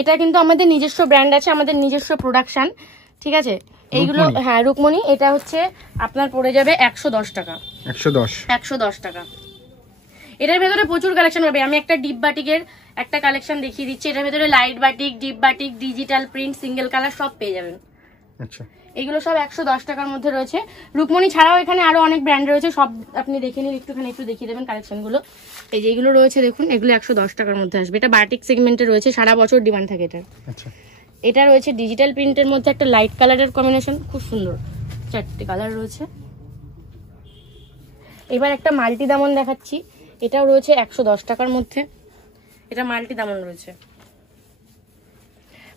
এটা কিন্তু আমাদের নিজস্ব ব্র্যান্ড আছে, আমাদের নিজস্ব প্রোডাকশন। ঠিক আছে, এইগুলো হ্যাঁ রুকমণি। এটা হচ্ছে আপনার পড়ে যাবে 110 টাকা। 110 টাকা। এটার ভেতরে প্রচুর কালেকশন পাবে। আমি একটা ডিপ বাটিকের একটা কালেকশন দেখিয়ে দিচ্ছি। এটার ভেতরে light batik, deep batik, digital print, single colour সব পেয়ে যাবেন। আচ্ছা, এগুলো সব 110 টাকার মধ্যে রয়েছে। রুকমণি ছাড়াও এখানে আরো অনেক ব্র্যান্ড রয়েছে, সব আপনি দেখে নিন, একটুখানি একটু দেখিয়ে দেবেন কালেকশন গুলো। এই যে এগুলো রয়েছে দেখুন, এগুলো 110 টাকার মধ্যে আসবে। এটা বাটিক সেগমেন্টে রয়েছে, সারা বছর ডিমান্ড থাকে এটার। আচ্ছা, এটা রয়েছে ডিজিটাল প্রিন্টের মধ্যে একটা লাইট কালারের কম্বিনেশন, খুব সুন্দর, 4টে কালার রয়েছে। এবার একটা মাল্টি দামন দেখাচ্ছি, এটাও রয়েছে 110 টাকার মধ্যে। এটা মাল্টি দামন রয়েছে।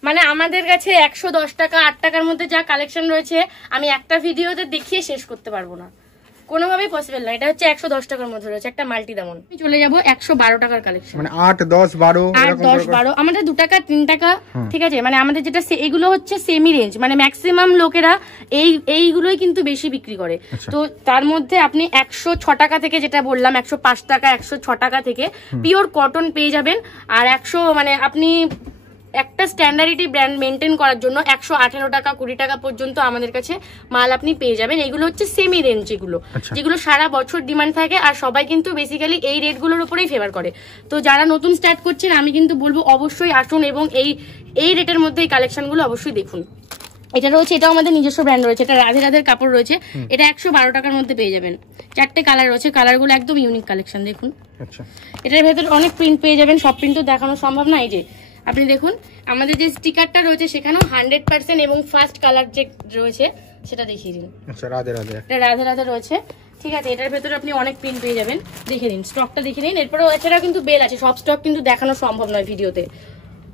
মানে আমাদের কাছে 110 টাকা 8 টাকার মধ্যে যা কালেকশন রয়েছে আমি একটা ভিডিওতে দেখিয়ে শেষ করতে পারবো না। কোনোভাবেই পসিবল না। এটা হচ্ছে 110 টাকার মধ্যে রয়েছে একটা মাল্টি দামন। চলে যাবো 112 টাকার কালেকশন, মানে 8, 10, 12 8, 10, 12 আমাদের 2 টাকা 3 টাকা, ঠিক আছে। মানে আমাদের যেটা এগুলো হচ্ছে সেমি রেঞ্জ, মানে ম্যাক্সিমাম লোকেরা এইগুলোই কিন্তু বেশি বিক্রি করে। তো তার মধ্যে আপনি 106 টাকা থেকে, যেটা বললাম 105 টাকা 106 টাকা থেকে পিওর কটন পেয়ে যাবেন। আর 100 মানে আপনি একটা স্ট্যান্ডার্ডিটি ব্র্যান্ড মেনটেন করার জন্য 118 টাকা 20 টাকা পর্যন্ত আমাদের কাছে মাল আপনি পেয়ে যাবেন। এগুলো হচ্ছে সেমি রেঞ্জ, যেগুলো সারা বছর ডিমান্ড থাকে, আর সবাই কিন্তু বেসিক্যালি এই রেটগুলোর উপরেই ফেভার করে। তো যারা নতুন স্টার্ট করছেন আমি কিন্তু বলবো অবশ্যই আসুন এবং এই রেটের মধ্যে এই কালেকশনগুলো অবশ্যই দেখুন। এটা রয়েছে, এটাও আমাদের নিজস্ব ব্র্যান্ড রয়েছে, এটা রাধে রাধের কাপড় রয়েছে, এটা 112 টাকার মধ্যে পেয়ে যাবেন। 4টে কালার রয়েছে, কালারগুলো একদম ইউনিক কালেকশন দেখুন। আচ্ছা, এটার ভেতরে অনেক প্রিন্ট পেয়ে যাবেন, সব প্রিন্ট তো দেখানো সম্ভব না। এই যে আপনি দেখুন আমাদের যে স্টিকারটা রয়েছে সেখানেও 100% এবং ফার্স্ট কালার যে রয়েছে সেটা দেখিয়ে দিন। আচ্ছা, রাধে রাধে, এটা রাধে রাধে রয়েছে, ঠিক আছে। এটার ভেতরে আপনি অনেক প্রিন্ট পেয়ে যাবেন, দেখে দিন, স্টকটা দেখে নিন। এরপরে এছাড়াও কিন্তু বেল আছে, সব স্টক কিন্তু দেখানো সম্ভব নয় ভিডিওতে।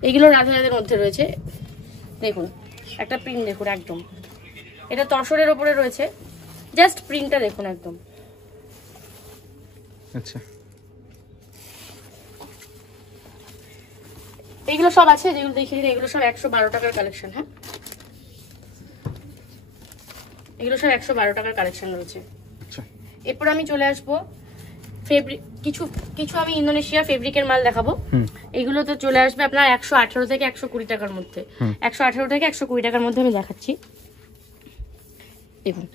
এইগুলো রাধে রাধের মধ্যে রয়েছে, দেখুন একটা প্রিন্ট দেখুন একদম, এটা তসরের ওপরে রয়েছে, জাস্ট প্রিন্টটা দেখুন একদম। আচ্ছা, এইগুলো সব আছে যেগুলো দেখিয়ে দিন, এগুলো সব 112 টাকার কালেকশন। হ্যাঁ, এগুলো সব 112 টাকার কালেকশন রয়েছে। আচ্ছা, এরপর আমি চলে আসবো ফেব্রিক, কিছু আমি ইন্দোনেশিয়া ফেব্রিকের মাল দেখাবো। এগুলো তো চলে আসবে আপনার 118 থেকে 120 টাকার মধ্যে। 118 থেকে 120 টাকার মধ্যে আমি দেখাচ্ছি, দেখুন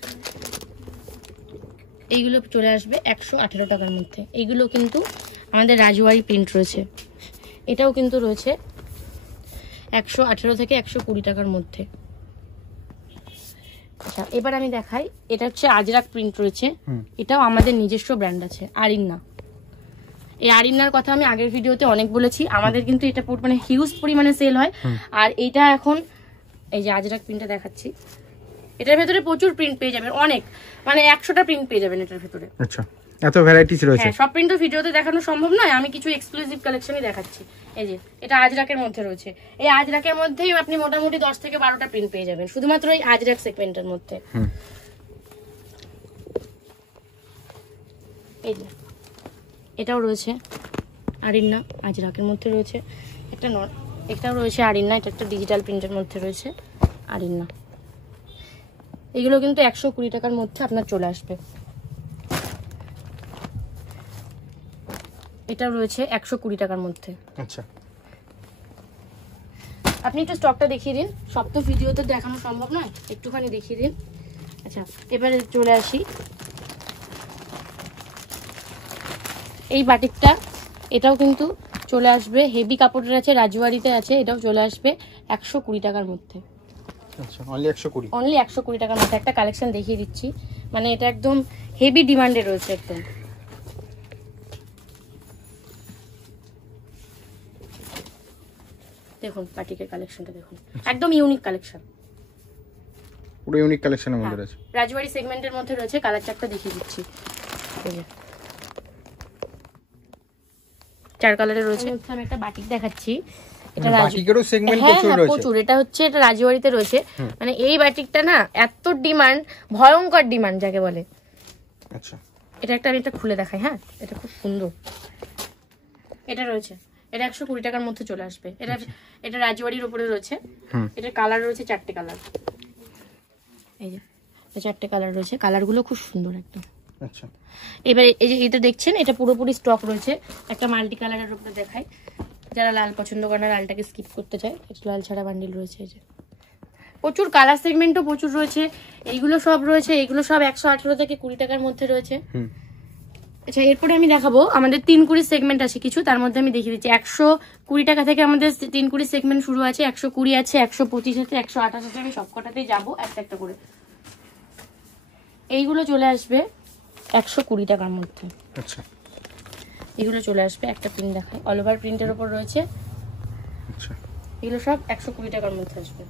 এইগুলো চলে আসবে 118 টাকার মধ্যে। এইগুলো কিন্তু আমাদের রাজওয়ারি প্রিন্ট রয়েছে, এটাও কিন্তু রয়েছে 118 থেকে 120 টাকার মধ্যে। আচ্ছা, এবার আমি দেখাই, এটা হচ্ছে আজরাক প্রিন্ট রয়েছে, এটাও আমাদের নিজস্ব ব্র্যান্ড আছে, আরিন্না। এই আরিন্নার কথা আমি আগের ভিডিওতে অনেক বলেছি, আমাদের কিন্তু এটা মানে হিউজ পরিমাণে সেল হয়। আর এটা এখন এই যে আজরাক প্রিন্টটা দেখাচ্ছি, এটার ভেতরে প্রচুর প্রিন্ট পেয়ে যাবেন, অনেক মানে 100টা প্রিন্ট পেয়ে যাবেন এটার ভেতরে। আচ্ছা, এত ভ্যারাইটিস রয়েছে। হ্যাঁ, সব প্রিন্ট ভিডিওতে দেখানো সম্ভব নয়, আমি কিছু এক্সক্লুসিভ কালেকশনই দেখাচ্ছি। এই যে এটা আজরাকের মধ্যে রয়েছে, এই আজরাকের মধ্যেই আপনি মোটামুটি 10 থেকে 12টা প্রিন্ট পেয়ে যাবেন শুধুমাত্র এই আজরাক সেগমেন্টের মধ্যে। এই যে এটাও রয়েছে আরিন্না, আজরাকের মধ্যে রয়েছে একটা, এটাও রয়েছে আরিন্না, এটা একটা ডিজিটাল প্রিন্টের মধ্যে রয়েছে আরিন্না। এগুলো কিন্তু 120 টাকার মধ্যে আপনার চলে আসবে। এটা রয়েছে 120 টাকার মধ্যে। আচ্ছা, আপনি একটু স্টকটা দেখিয়ে দিন, সব তো ভিডিওতে দেখানো সম্ভব নয়, একটুখানি দেখিয়ে দিন। আচ্ছা, এবারে চলে আসি এই বাটিকটা, এটাও কিন্তু চলে আসবে, হেভি কাপড়ের আছে, রাজওয়ারিতে আছে, এটাও চলে আসবে 120 টাকার মধ্যে। আচ্ছা, অনলি 120, অনলি 120 টাকার মধ্যে একটা কালেকশন দেখিয়ে দিচ্ছি, মানে এটা একদম হেভি ডিমান্ডে রয়েছে একদম। দেখুন বাটিকের কালেকশনটা দেখুন, একদম ইউনিক কালেকশন, পুরো ইউনিক কালেকশন আমাদের আছে। রাজওয়ারি সেগমেন্টের মধ্যে রয়েছে, কালার চারটা দেখিয়ে দিচ্ছি। 4 কালারের রয়েছে। আমি একটা বাটিক দেখাচ্ছি, এটা বাটিকেরও সেগমেন্ট প্রচুর রয়েছে, প্রচুর। এটা হচ্ছে, এটা রাজওয়ারিতে রয়েছে, মানে এই বাটিকটা না এত ডিমান্ড, ভয়ঙ্কর ডিমান্ড যাকে বলে। আচ্ছা, এটা একটা, আমি এটা খুলে দেখাই। হ্যাঁ, এটা খুব সুন্দর, এটা রয়েছে, এটা 120 টাকার মধ্যে চলে আসবে। এটা রাজওয়ারির উপরে রয়েছে, এটা কালার রয়েছে 4টে কালার, এই যে 4টে কালার রয়েছে, কালারগুলো খুব সুন্দর একদম। আচ্ছা, এবারে এই যে এটা দেখছেন, এটা পুরোপুরি স্টক রয়েছে, একটা মাল্টি কালারের উপরে দেখাই, যারা লাল পছন্দ করে না, লালটাকে স্কিপ করতে চায়, লাল ছাড়া বান্ডিল রয়েছে। এই যে প্রচুর কালার সেগমেন্টও প্রচুর রয়েছে, এইগুলো সব রয়েছে, এগুলো সব 118 থেকে 20 টাকার মধ্যে রয়েছে। আচ্ছা, এরপরে আমি দেখাবো আমাদের 3-20 সেগমেন্ট আছে কিছু, তার মধ্যে আমি দেখিয়ে দিচ্ছি। 120 টাকা থেকে আমাদের 3-20 সেগমেন্ট শুরু আছে, 120 আছে, 125 আছে, 128 আছে, আমি সবকটাতেই যাবো একটা একটা করে। এইগুলো চলে আসবে 120 টাকার মধ্যে। আচ্ছা, এগুলো চলে আসবে, একটা প্রিন্ট দেখায়, অল ওভার প্রিন্টের উপর রয়েছে। আচ্ছা, এগুলো সব 120 টাকার মধ্যে আসবে।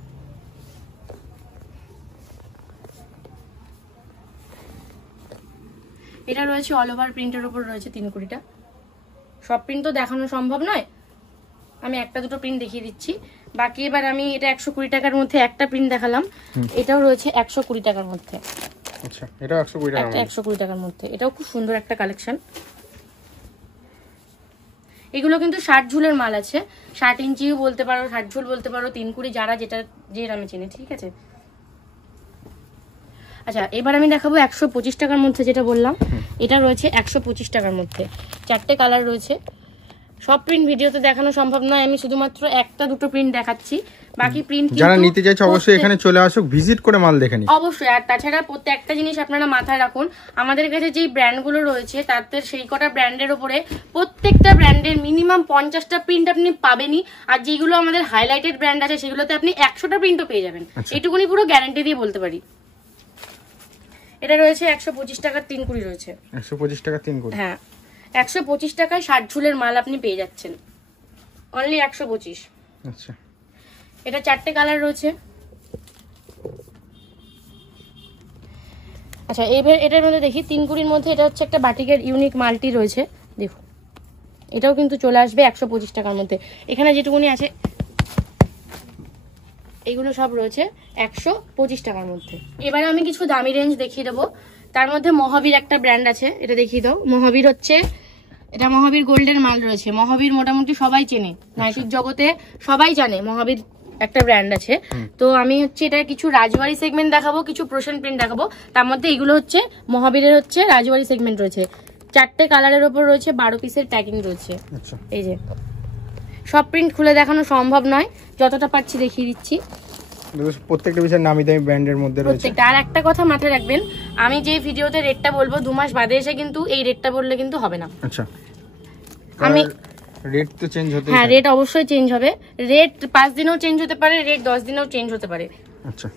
এটা রয়েছে অল ওভার প্রিন্টের উপর রয়েছে 3-20টা, সব প্রিন্ট তো দেখানো সম্ভব নয়, আমি একটা দুটো প্রিন্ট দেখিয়ে দিচ্ছি। বাকি এবার আমি এটা 120 টাকার মধ্যে একটা প্রিন্ট দেখালাম, এটাও রয়েছে 120 টাকার মধ্যে। আচ্ছা, এটা 120 টাকা, একটা 120 টাকার মধ্যে। এটাও খুব সুন্দর একটা কালেকশন। এগুলো কিন্তু 60 ঝুলের মাল আছে, 60 ইঞ্চিও বলতে পারো, 60 ঝুল বলতে পারো, 3 কুড়ি, যারা যেটা যে আমি চিনি, ঠিক আছে। আচ্ছা, এবার আমি দেখাবো 125 টাকার মধ্যে যেটা বললাম, এটা রয়েছে 125 টাকার মধ্যে। 4টে কালার রয়েছে। সব প্রিন্ট ভিডিওতে দেখানো সম্ভব নয়, আমি শুধুমাত্র একটা দুটো প্রিন্ট দেখাচ্ছি, বাকি প্রিন্ট যারা নিতে চাইছে অবশ্যই এখানে চলে আসুক, ভিজিট করে মাল দেখে নিন অবশ্যই। আর তাছাড়া প্রত্যেকটা জিনিস আপনারা মাথায় রাখুন, আমাদের কাছে যেই ব্র্যান্ডগুলো রয়েছে তাদের সেই কটা ব্র্যান্ডের উপরে প্রত্যেকটা ব্র্যান্ডের মিনিমাম 50টা প্রিন্ট আপনি পাবেনই। আর যেগুলো আমাদের হাইলাইটেড ব্র্যান্ড আছে সেগুলোতে আপনি 100টা প্রিন্টও পেয়ে যাবেন, এইটুকুনি পুরো গ্যারান্টি দিয়ে বলতে পারি। এটা রয়েছে 125 টাকার 3 কুড়ি রয়েছে। 125 টাকা 3 কুড়ি। হ্যাঁ, 125 টাকায় 60 ঝুলের মাল আপনি পেয়ে যাচ্ছেন, অনলি 125। আচ্ছা, এটা 4টে কালার রয়েছে। আচ্ছা, এবার এটার মধ্যে দেখি 3 কুড়ির মধ্যে এটা হচ্ছে একটা বাটিকের ইউনিক মাল্টি রয়েছে, দেখুন এটাও কিন্তু চলে আসবে 125 টাকার মধ্যে। এখানে যেটুকুনি আছে এগুলো সব রয়েছে 125 টাকার মধ্যে। এবারে আমি কিছু দামি রেঞ্জ দেখিয়ে দেবো। তার মধ্যে মহাবীর একটা ব্র্যান্ড আছে, এটা দেখিয়ে দাও। মহাবীর হচ্ছে, এটা মহাবীর গোল্ডের মাল রয়েছে। মহাবীর মোটামুটি সবাই চেনে, নাইটির জগতে সবাই জানে মহাবীর একটা ব্র্যান্ড আছে। তো আমি হচ্ছে এটা কিছু রাজবাড়ি সেগমেন্ট দেখাবো, কিছু প্রোশন প্রিন্ট দেখাবো। তার মধ্যে এগুলো হচ্ছে মহাবীরের হচ্ছে রাজবাড়ি সেগমেন্ট রয়েছে। 4টে কালারের ওপর রয়েছে, 12 পিসের প্যাকিং রয়েছে। আচ্ছা, এই যে সব প্রিন্ট খুলে দেখানো সম্ভব নয়, যতটা পারছি দেখিয়ে দিচ্ছি। প্রত্যেকটা বিষয় নামি দামি ব্র্যান্ডের মধ্যে রয়েছে। প্রত্যেকটা। আর একটা কথা মাথায় রাখবেন, আমি যে ভিডিওতে রেটটা বলবো 2 মাস বাদে এসে কিন্তু এই রেটটা বললে কিন্তু হবে না। আচ্ছা, আমি রেট তো চেঞ্জ হতে, হ্যাঁ রেট অবশ্যই চেঞ্জ হবে। রেট 5 দিনেও চেঞ্জ হতে পারে, রেট 10 দিনেও চেঞ্জ হতে পারে। আচ্ছা,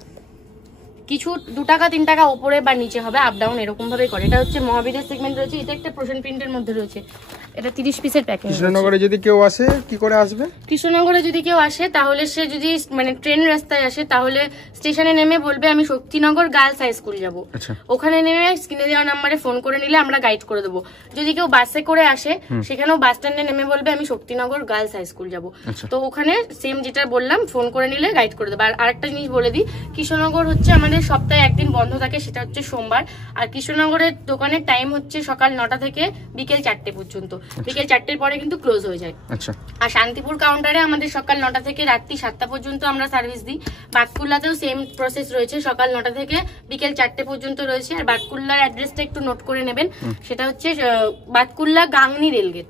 কিছু 2 টাকা 3 টাকা উপরে বা নিচে হবে, আপ ডাউন এরকম ভাবে করে। এটা হচ্ছে মহাবীরের সেগমেন্ট রয়েছে, এটা একটা প্রোশন প্রিন্টের মধ্যে রয়েছে। এটা 30 পিসের প্যাকিং। কৃষ্ণনগরে যদি কেউ আসে কি করে আসবে? কৃষ্ণনগরে যদি কেউ আসে তাহলে সে যদি মানে ট্রেন রাস্তায় আসে তাহলে স্টেশনে নেমে বলবে আমি শক্তিনগর গার্লস হাই স্কুল যাবো। ওখানে নেমে স্ক্রিনে দেওয়া নাম্বারে ফোন করে নিলে আমরা গাইড করে দেবো। যদি কেউ বাসে করে আসে সেখানেও বাস স্ট্যান্ডে নেমে বলবে আমি শক্তিনগর গার্লস হাই স্কুল যাবো। তো ওখানে সেম যেটা বললাম ফোন করে নিলে গাইড করে দেবো। আর আরেকটা জিনিস বলে দিই, কৃষ্ণনগর হচ্ছে আমাদের সপ্তাহে একদিন বন্ধ থাকে, সেটা হচ্ছে সোমবার। আর কৃষ্ণনগরের দোকানের টাইম হচ্ছে সকাল 9টা থেকে বিকেল 4টে পর্যন্ত। বিকেল 4টের পরে কিন্তু ক্লোজ হয়ে যায়। আর শান্তিপুর কাউন্টারে আমাদের সকাল 9টা থেকে রাত্রি 7টা পর্যন্ত আমরা সার্ভিস দিই। বাতকুল্লাতেও সেম প্রসেস রয়েছে, সকাল 9টা থেকে বিকেল 4টে পর্যন্ত রয়েছে। আর বাতকুল্লার অ্যাড্রেসটা একটু নোট করে নেবেন, সেটা হচ্ছে বাতকুল্লা গাংনি রেলগেট।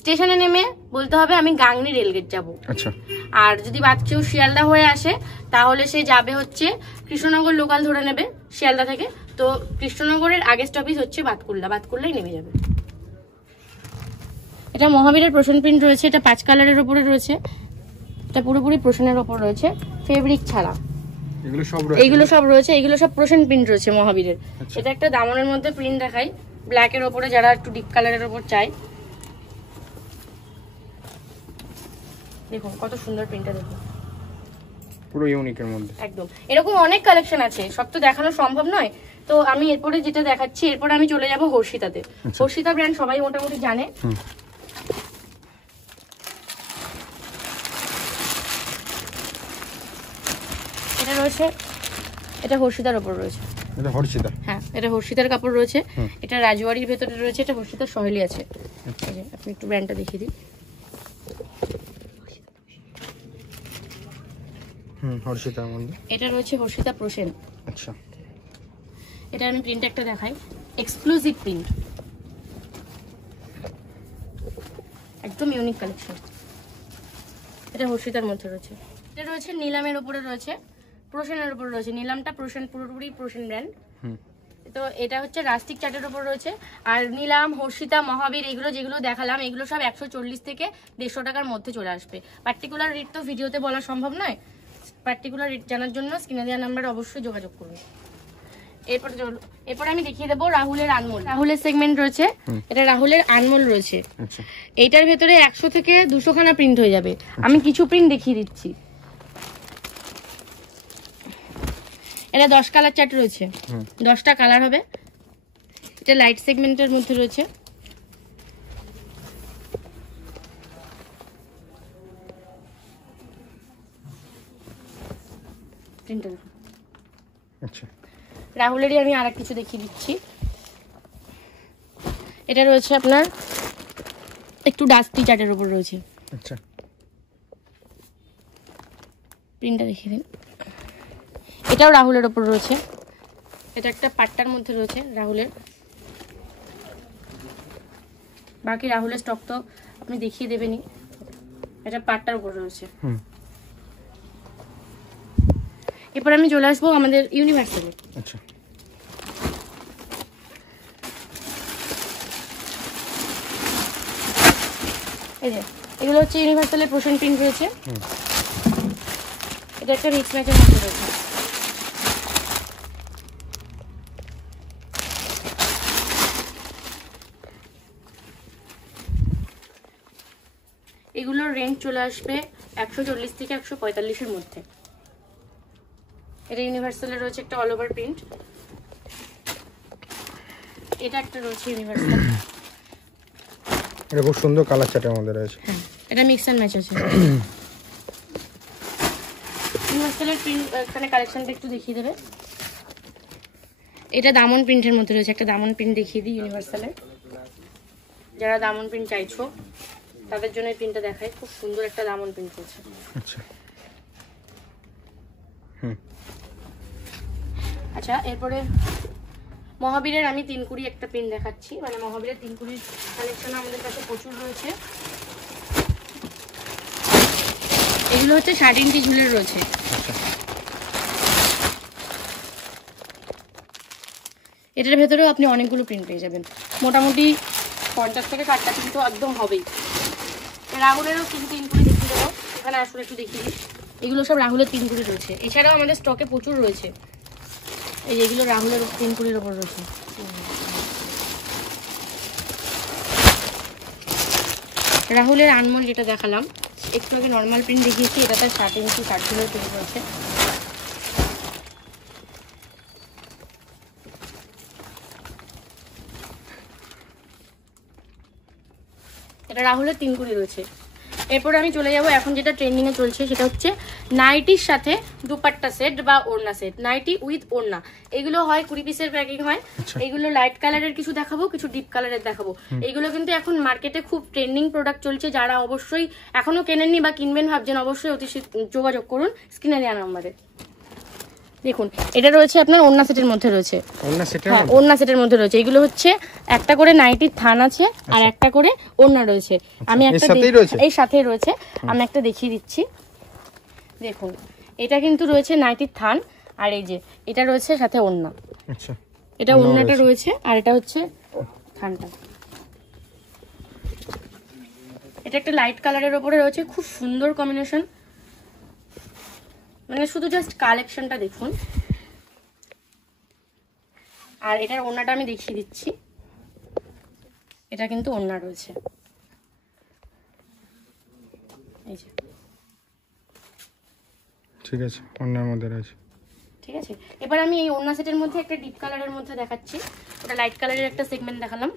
স্টেশনে নেমে বলতে হবে আমি গাংনি রেলগেট যাব। আর যদি কেউ শিয়ালদা হয়ে আসে তাহলে সে যাবে হচ্ছে কৃষ্ণনগর লোকাল ধরে নেবে শিয়ালদা থেকে। তো কৃষ্ণনগরের আগের স্টপেজ হচ্ছে বাতকুল্লা, বাতকুল্লাই নেমে যাবে। এটা মহাবীরের প্রোশন প্রিন্ট রয়েছে, এটা 5 কালারের উপরে রয়েছে। এটা পুরোপুরি প্রোশনের উপর রয়েছে, ফেব্রিক ছাড়া। এইগুলো সব রয়েছে, এইগুলো সব প্রোশন প্রিন্ট রয়েছে মহাবীরের। এটা একটা দামনের মধ্যে প্রিন্ট দেখাই, ব্ল্যাকের ওপরে যারা একটু ডিপ কালারের ওপর চাই, দেখুন কত সুন্দর প্রিন্টটা, দেখুন পুরো ইউনিকের মধ্যে একদম। এরকম অনেক কালেকশন আছে, সব তো দেখানো সম্ভব নয়। তো আমি এরপরে যেটা দেখাচ্ছি, এরপরে আমি চলে যাব হর্ষিতাতে। হর্ষিতা ব্র্যান্ড সবাই মোটামুটি জানে। এটা রয়েছে, এটা হর্ষিতার উপর রয়েছে। এটা হর্ষিতা, হ্যাঁ এটা হর্ষিতার কাপড় রয়েছে। এটা রাজবাড়ির ভেতরে রয়েছে, এটা হর্ষিতার সহেলি আছে। আপনি একটু ব্র্যান্ডটা দেখিয়ে দিন। হর্ষিতার মধ্যে এটা রয়েছে হর্ষিতা প্রোশন। আচ্ছা, এটা আমি প্রিন্ট একটা দেখাই, এক্সক্লুসিভ প্রিন্ট, একদম ইউনিক কালেকশন। এটা হর্ষিতার মধ্যে রয়েছে। এটা রয়েছে নিলামের উপরে রয়েছে, প্রোশনের উপরে রয়েছে। নিলামটা প্রোশন, পুরোপুরি প্রোশন ব্র্যান্ড। তো এটা হচ্ছে রাস্টিক চার্টের উপর রয়েছে। আর নিলাম, হর্ষিতা, মহাবীর এগুলো যেগুলো দেখালাম এগুলো সব 140 থেকে 150 টাকার মধ্যে চলে আসবে। পার্টিকুলার রেট তো ভিডিওতে বলা সম্ভব নয়, পার্টিকুলার রেট জানার জন্য স্ক্রিনে দেওয়া নাম্বারে অবশ্যই যোগাযোগ করবে। এরপর আমি দেখিয়ে দেবো রাহুলের আনমোল। রাহুলের সেগমেন্ট রয়েছে, এটা রাহুলের আনমোল রয়েছে। এইটার ভেতরে 100 থেকে 200 খানা প্রিন্ট হয়ে যাবে। আমি কিছু প্রিন্ট দেখিয়ে দিচ্ছি। এটা 10 কালার চার্ট রয়েছে, 10টা কালার হবে। এটা লাইট সেগমেন্টের মধ্যে রয়েছে। আচ্ছা, রাহুলেরই আমি আর কিছু দেখিয়ে দিচ্ছি। এটা রয়েছে আপনার একটু ডাস্টি চার্টের উপর রয়েছে। আচ্ছা, প্রিন্টটা দেখিয়ে দিন। এটাও রাহুলের ওপর রয়েছে। এটা একটা পাট্টার মধ্যে রয়েছে রাহুলের। বাকি রাহুলের স্টক তো আপনি দেখিয়ে দেবেনই। এটা পাট্টার উপর রয়েছে। এরপর আমি চলে আসবো আমাদের ইউনিভার্সালে। আচ্ছা, এই যে এগুলো হচ্ছে ইউনিভার্সালের পোর্শন প্রিন্ট রয়েছে। এটা একটা মিক্স ম্যাচের মধ্যে রয়েছে। এগুলোর রেঞ্জ চলে আসবে 140 থেকে 145-এর মধ্যে। এটা ইউনিভার্সালের রয়েছে একটা অল ওভার প্রিন্ট। এটা একটা রয়েছে ইউনিভার্সাল। এটা খুব সুন্দর কালার চার্টের মধ্যে রয়েছে। এটা মিক্স এন্ড ম্যাচ আছে। ইউনিভার্সালের প্রিন্ট এখানে কালেকশনটা একটু দেখিয়ে দেবে। এটা দামন প্রিন্টের মধ্যে রয়েছে। একটা দামন প্রিন্ট দেখিয়ে দিই ইউনিভার্সালের। যারা দামন প্রিন্ট চাইছো তাদের জন্য এই প্রিন্টটা দেখাই। খুব সুন্দর একটা দামন প্রিন্ট রয়েছে। আচ্ছা, আচ্ছা, এরপরে মহাবীরের আমি 3 কুড়ি একটা প্রিন্ট দেখাচ্ছি। মানে মহাবীরের 3 কুড়ির কালেকশন আমাদের কাছে প্রচুর রয়েছে। এগুলো হচ্ছে 60 ইঞ্চি ঝুলের রয়েছে। এটার ভেতরেও আপনি অনেকগুলো প্রিন্ট পেয়ে যাবেন। মোটামুটি 50 থেকে 60টা কিন্তু একদম হবেই। রাহুলেরও 3 কুড়ি দেখিয়ে দেবো। এখানে আসলে একটু দেখিয়ে দিই। এগুলো সব রাহুলের 3 কুড়ি রয়েছে। এছাড়াও আমাদের স্টকে প্রচুর রয়েছে। এই যেগুলো রাহুলের 3 কুড়ির ওপর রয়েছে। রাহুলের আনমোল যেটা দেখালাম, একটু আগে নর্মাল প্রিন্ট দেখিয়েছি। এটা তার 60 ইঞ্চি 60 কিলোর প্রিন্ট রয়েছে। এটা রাহুলের 3 কুড়ি রয়েছে। এরপরে আমি চলে যাব এখন যেটা ট্রেন্ডিং এ চলছে, সেটা হচ্ছে নাইটির সাথে দুপাট্টা সেট বা ওড়না সেট। নাইটি উইথ ওড়না, এগুলো হয় 20 পিসের প্যাকিং হয়। এগুলো লাইট কালারের কিছু দেখাবো, কিছু ডিপ কালারের দেখাবো। এগুলো কিন্তু এখন মার্কেটে খুব ট্রেন্ডিং প্রোডাক্ট চলছে। যারা অবশ্যই এখনো কেনেননি বা কিনবেন ভাবছেন, অবশ্যই অতি যোগাযোগ করুন স্ক্রিনে দেওয়া নম্বরে। দেখুন, এটা রয়েছে আপনার ওড়না সেটের মধ্যে রয়েছে। হ্যাঁ, ওড়না সেটের মধ্যে রয়েছে। এগুলো হচ্ছে একটা করে নাইটির থান আছে আর একটা করে ওড়না রয়েছে। আমি একটা এই সাথেই রয়েছে, আমি একটা দেখিয়ে দিচ্ছি। দেখুন, এটা কিন্তু রয়েছে নাইটির থান, আর এই যে এটা রয়েছে সাথে ওড়না। আচ্ছা, এটা ওড়নাটা রয়েছে আর এটা হচ্ছে থানটা। এটা একটা লাইট কালারের উপরে রয়েছে, খুব সুন্দর কম্বিনেশন। মানে শুধু জাস্ট কালেকশনটা দেখুন। আর এটার ওড়নাটা আমি দেখিয়ে দিচ্ছি। এটা কিন্তু ওড়না রয়েছে, এই যে। ঠিক আছে, ওড়নার মধ্যে রয়েছে। ঠিক আছে, এবার আমি এই ওড়না সেটের মধ্যে একটা ডিপ কালারের মধ্যে দেখাচ্ছি। ওটা লাইট কালারের একটা সেগমেন্ট দেখালাম।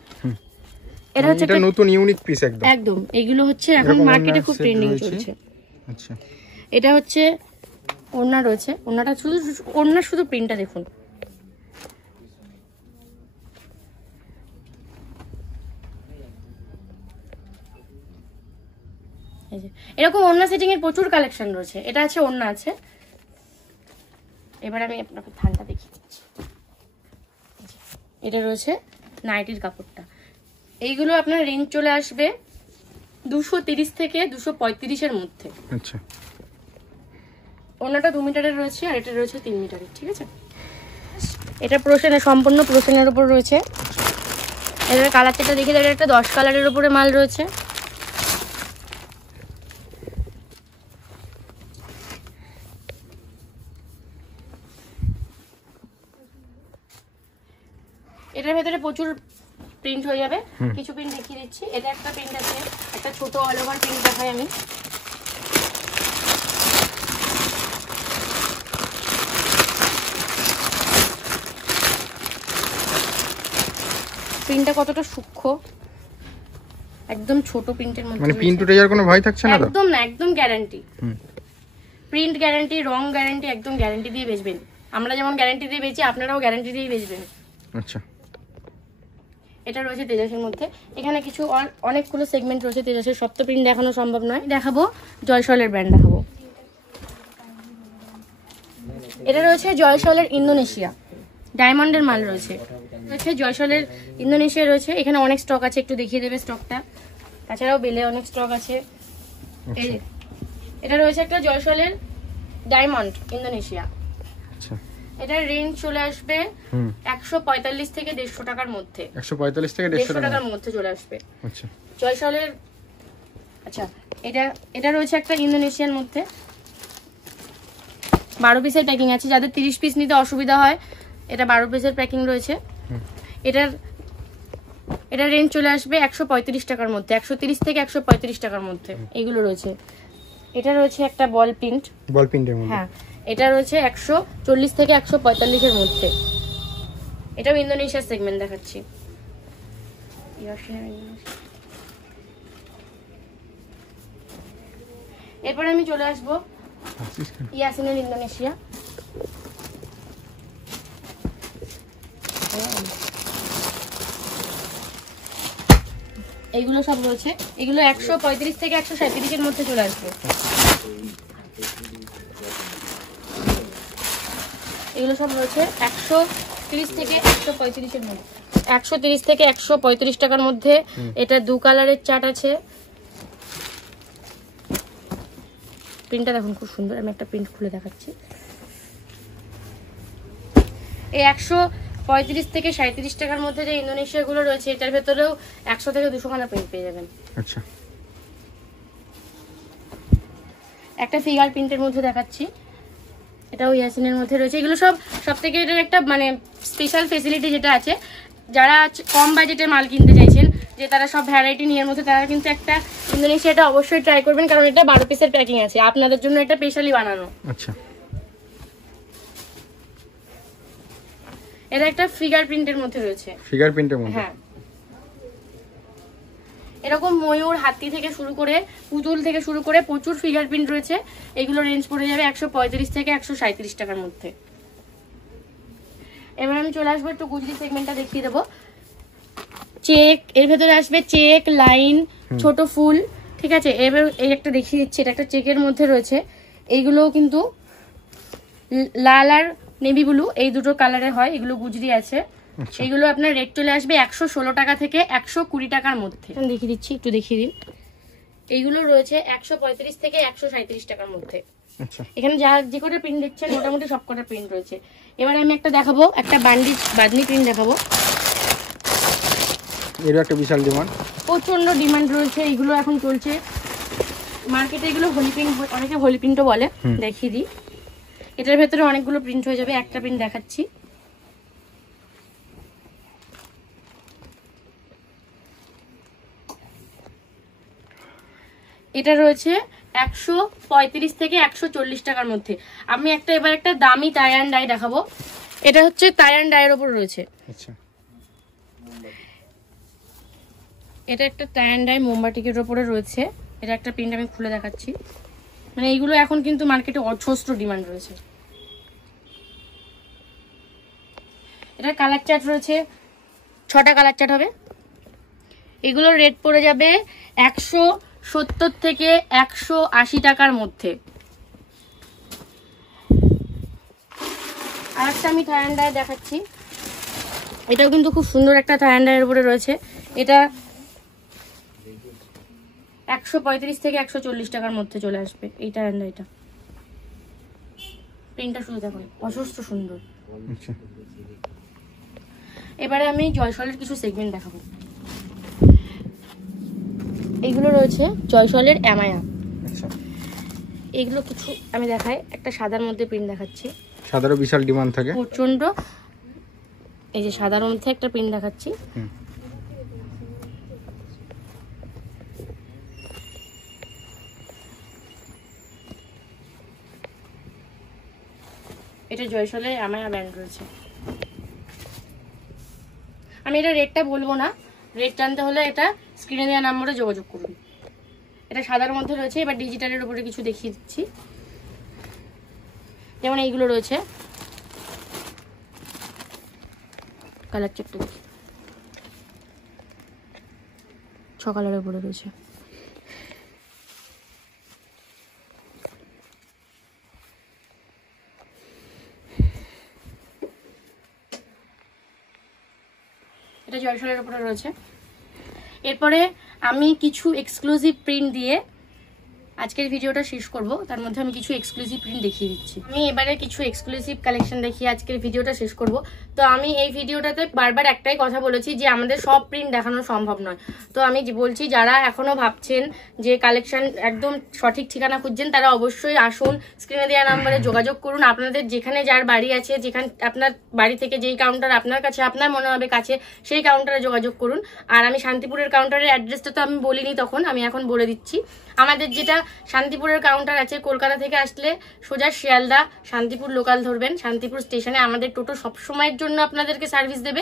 এটা হচ্ছে একটা নতুন ইউনিক পিস একদম। একদম, এগুলো হচ্ছে এখন মার্কেটে খুব ট্রেন্ডিং চলছে। আচ্ছা, এটা হচ্ছে ওড়না রয়েছে। ওড়নাটা শুধু ওড়না শুধু প্রিন্টটা দেখুন। এই যে এরকম ওড়না সেটিং এর প্রচুর কালেকশন রয়েছে। এটা আছে ওড়না আছে। এবার আমি আপনাকে থানটা দেখিয়ে দিচ্ছি। এটা রয়েছে নাইটির কাপড়টা। এইগুলো আপনার রেঞ্জ চলে আসবে 230 থেকে 235-এর মধ্যে। আচ্ছা, ওড়নাটা 2 মিটারের রয়েছে আর এটা রয়েছে 3 মিটারের। ঠিক আছে, এটা প্রোশনের সম্পূর্ণ প্রোশনের উপর রয়েছে। এটার কালার যেটা দেখে দেয়, একটা 10 কালারের উপরে মাল রয়েছে। এটার ভেতরে প্রচুর প্রিন্ট হয়ে যাবে। কিছু প্রিন্ট দেখিয়ে দিচ্ছি। এটা একটা প্রিন্ট আছে, একটা ছোট অল ওভার প্রিন্ট দেখাই আমি। প্রিন্টটা কতটা সূক্ষ্ম, একদম ছোট প্রিন্টের মধ্যে। মানে প্রিন্ট উঠে যাওয়ার কোনো ভয় থাকছে না তো? একদম না, একদম গ্যারান্টি। প্রিন্ট গ্যারান্টি, রং গ্যারান্টি, একদম গ্যারান্টি দিয়ে বেচবেন। আমরা যেমন গ্যারান্টি দিয়ে বেচি আপনারাও গ্যারান্টি দিয়ে বেচবেন। আচ্ছা, এটা রয়েছে তেজাসের মধ্যে। এখানে কিছু অনেকগুলো সেগমেন্ট রয়েছে তেজাসের, সব তো প্রিন্ট দেখানো সম্ভব নয়। দেখাবো জয়সওয়ালের ব্র্যান্ড দেখাবো। এটা রয়েছে জয়সওয়ালের ইন্দোনেশিয়া, ডায়মন্ডের মাল রয়েছে। জয়সওয়ালের ইন্দোনেশিয়া রয়েছে, এখানে অনেক স্টক আছে, একটু দেখিয়ে দেবে স্টকটা। তাছাড়াও বেলে অনেক স্টক আছে। এটা রয়েছে একটা জয়সওয়ালের ডায়মন্ড ইন্দোনেশিয়া। এটার রেঞ্জ চলে আসবে 145 থেকে 150 টাকার মধ্যে। 145 থেকে 150 টাকার মধ্যে চলে আসবে। আচ্ছা, জয়সওয়ালের। আচ্ছা, এটা রয়েছে একটা ইন্দোনেশিয়ার মধ্যে 12 পিসের প্যাকিং আছে। যাদের 30 পিস নিতে অসুবিধা হয়, এটা 12 পিসের প্যাকিং রয়েছে। এটার রেঞ্জ চলে আসবে 135 টাকার মধ্যে, 130 থেকে 135 টাকার মধ্যে এইগুলো রয়েছে। এটা রয়েছে একটা বল প্রিন্টের মধ্যে। হ্যাঁ, এটা রয়েছে 140 থেকে 145 এর মধ্যে। এটাও ইন্দোনেশিয়ার সেগমেন্ট দেখাচ্ছি। এরপর আমি চলে আসবো ইয়াসিনের ইন্দোনেশিয়া। এইগুলো সব রয়েছে, এগুলো 135 থেকে 137 এর মধ্যে চলে আসবে। এগুলো সব রয়েছে 130 থেকে 135 এর মধ্যে, 130 থেকে 135 টাকার মধ্যে। এটা 2 কালারের চার্ট আছে। প্রিন্টটা দেখুন খুব সুন্দর, আমি একটা প্রিন্ট খুলে দেখাচ্ছি। এই 135 থেকে 37 টাকার মধ্যে যে ইন্দোনেশিয়া গুলো রয়েছে, এটার ভেতরেও 100 থেকে 200 খানা প্রিন্ট পেয়ে যাবেন। আচ্ছা, একটা ফিগার প্রিন্টের মধ্যে দেখাচ্ছি, এটাও ইয়াসিনের মধ্যে রয়েছে। এগুলো সব থেকে এটার একটা মানে স্পেশাল ফেসিলিটি যেটা আছে, যারা কম বাজেটের মাল কিনতে চাইছেন, যে তারা সব ভ্যারাইটি নিয়ে মধ্যে, তারা কিন্তু একটা ইন্দোনেশিয়াটা অবশ্যই ট্রাই করবেন, কারণ এটা 12 পিসের প্যাকিং আছে, আপনাদের জন্য এটা স্পেশালি বানানো। আচ্ছা, এটা একটা ফিগার প্রিন্টের মধ্যে রয়েছে। হ্যাঁ, এরকম ময়ূর, হাতি থেকে শুরু করে পুতুল থেকে শুরু করে প্রচুর ফিগার প্রিন্ট রয়েছে। এগুলো রেঞ্জ পড়ে যাবে 135 থেকে 137 টাকার মধ্যে। এবার আমি চলে আসবো একটু গুজরি সেগমেন্টটা দেখিয়ে দেবো। চেক, এর ভেতরে আসবে চেক, লাইন, ছোট ফুল, ঠিক আছে। এবার এই একটা দেখিয়ে দিচ্ছি, এটা একটা চেকের মধ্যে রয়েছে। এইগুলো কিন্তু লাল আর নেভি ব্লু, এই দুটো কালারে হয়। এগুলো গুজরি আছে। এইগুলো আপনার রেট চলে আসবে 116 টাকা থেকে 120 টাকার মধ্যে। দেখিয়ে দিচ্ছি, একটু দেখিয়ে দিন। এইগুলো রয়েছে 135 থেকে 137 টাকার মধ্যে। এখানে যে কটা প্রিন্ট দেখছেন মোটামুটি সব কটা প্রিন্ট রয়েছে। এবার আমি একটা দেখাবো, একটা বাঁধনি প্রিন্ট দেখাবো। এর একটা বিশাল ডিমান্ড, প্রচন্ড ডিমান্ড রয়েছে। এগুলো এখন চলছে মার্কেটে। এগুলো হোলি প্রিন্ট, অনেকে হোলি প্রিন্টও বলে। দেখিয়ে দিই, এটার ভেতরে অনেকগুলো প্রিন্ট হয়ে যাবে। একটা প্রিন্ট দেখাচ্ছি, এটা রয়েছে 135 থেকে 140 টাকার মধ্যে। আমি এবার একটা দামি টাই অ্যান্ড ডাই দেখাবো। এটা হচ্ছে টাই অ্যান্ড ডাইয়ের উপর রয়েছে। আচ্ছা, এটা একটা টাই অ্যান্ড ডাই মোমবাটিকের উপরে রয়েছে। এটা একটা প্রিন্ট আমি খুলে দেখাচ্ছি। মানে এইগুলো এখন কিন্তু মার্কেটে অজস্র ডিমান্ড রয়েছে। এটা কালার চার্ট রয়েছে, 6টা কালার চার্ট হবে। এগুলোর রেট পড়ে যাবে 170 থেকে 180 টাকার মধ্যে। আর একটা আমি টাই অ্যান্ড ডাই দেখাচ্ছি, এটাও কিন্তু খুব সুন্দর একটা টাই অ্যান্ড ডাইয়ের উপরে রয়েছে। এটা 135 থেকে 140 টাকার মধ্যে চলে আসবে। এই টাই অ্যান্ড ডাইটা প্রিন্টটা শুধু দেখুন, অজস্র সুন্দর। এবারে আমি জয়সওয়ালের কিছু সেগমেন্ট দেখাবো। এইগুলো রয়েছে জয়সওয়ালের অ্যামায়া। এইগুলো কিছু আমি দেখাই, একটা সাদার মধ্যে প্রিন্ট দেখাচ্ছি। সাদারও বিশাল ডিমান্ড থাকে প্রচন্ড। এই যে সাদার মধ্যে একটা প্রিন্ট দেখাচ্ছি। এটা জয়সওয়ালের অ্যামায়া ব্র্যান্ড রয়েছে। আমি এটা রেটটা বলবো না, রেট জানতে হলে এটা স্ক্রিনে দেওয়া নাম্বারে যোগাযোগ করুন। এটা সাদার মধ্যে রয়েছে। এবার ডিজিটালের উপরে কিছু দেখিয়ে দিচ্ছি, যেমন এইগুলো রয়েছে কালার চারটে 6 কালারের উপরে রয়েছে। এটা জয়সলের উপরে রয়েছে। এরপরে আমি কিছু এক্সক্লুসিভ প্রিন্ট দিয়ে আজকের ভিডিওটা শেষ করব। তার মধ্যে আমি কিছু এক্সক্লুসিভ প্রিন্ট দেখিয়ে দিচ্ছি। আমি এবারে কিছু এক্সক্লুসিভ কালেকশন দেখিয়ে আজকের ভিডিওটা শেষ করব। তো আমি এই ভিডিওটাতে বারবার একটাই কথা বলেছি যে আমাদের সব প্রিন্ট দেখানো সম্ভব নয়। তো আমি বলছি যারা এখনো ভাবছেন যে কালেকশন একদম সঠিক ঠিকানা খুঁজছেন তারা অবশ্যই আসুন, স্ক্রিনে দেওয়া নাম্বারে যোগাযোগ করুন। আপনাদের যেখানে যার বাড়ি আছে, যেখানে আপনার বাড়ি থেকে যেই কাউন্টার আপনার কাছে আপনার মনে হবে কাছে, সেই কাউন্টারে যোগাযোগ করুন। আর আমি শান্তিপুরের কাউন্টারের অ্যাড্রেসটা তো আমি বলিনি তখন, আমি এখন বলে দিচ্ছি। আমাদের যেটা শান্তিপুরের কাউন্টার আছে, কলকাতা থেকে আসলে সোজা শিয়ালদা শান্তিপুর লোকাল ধরবেন। শান্তিপুর স্টেশনে আমাদের টোটো সবসময়ের জন্য আপনাদেরকে সার্ভিস দেবে।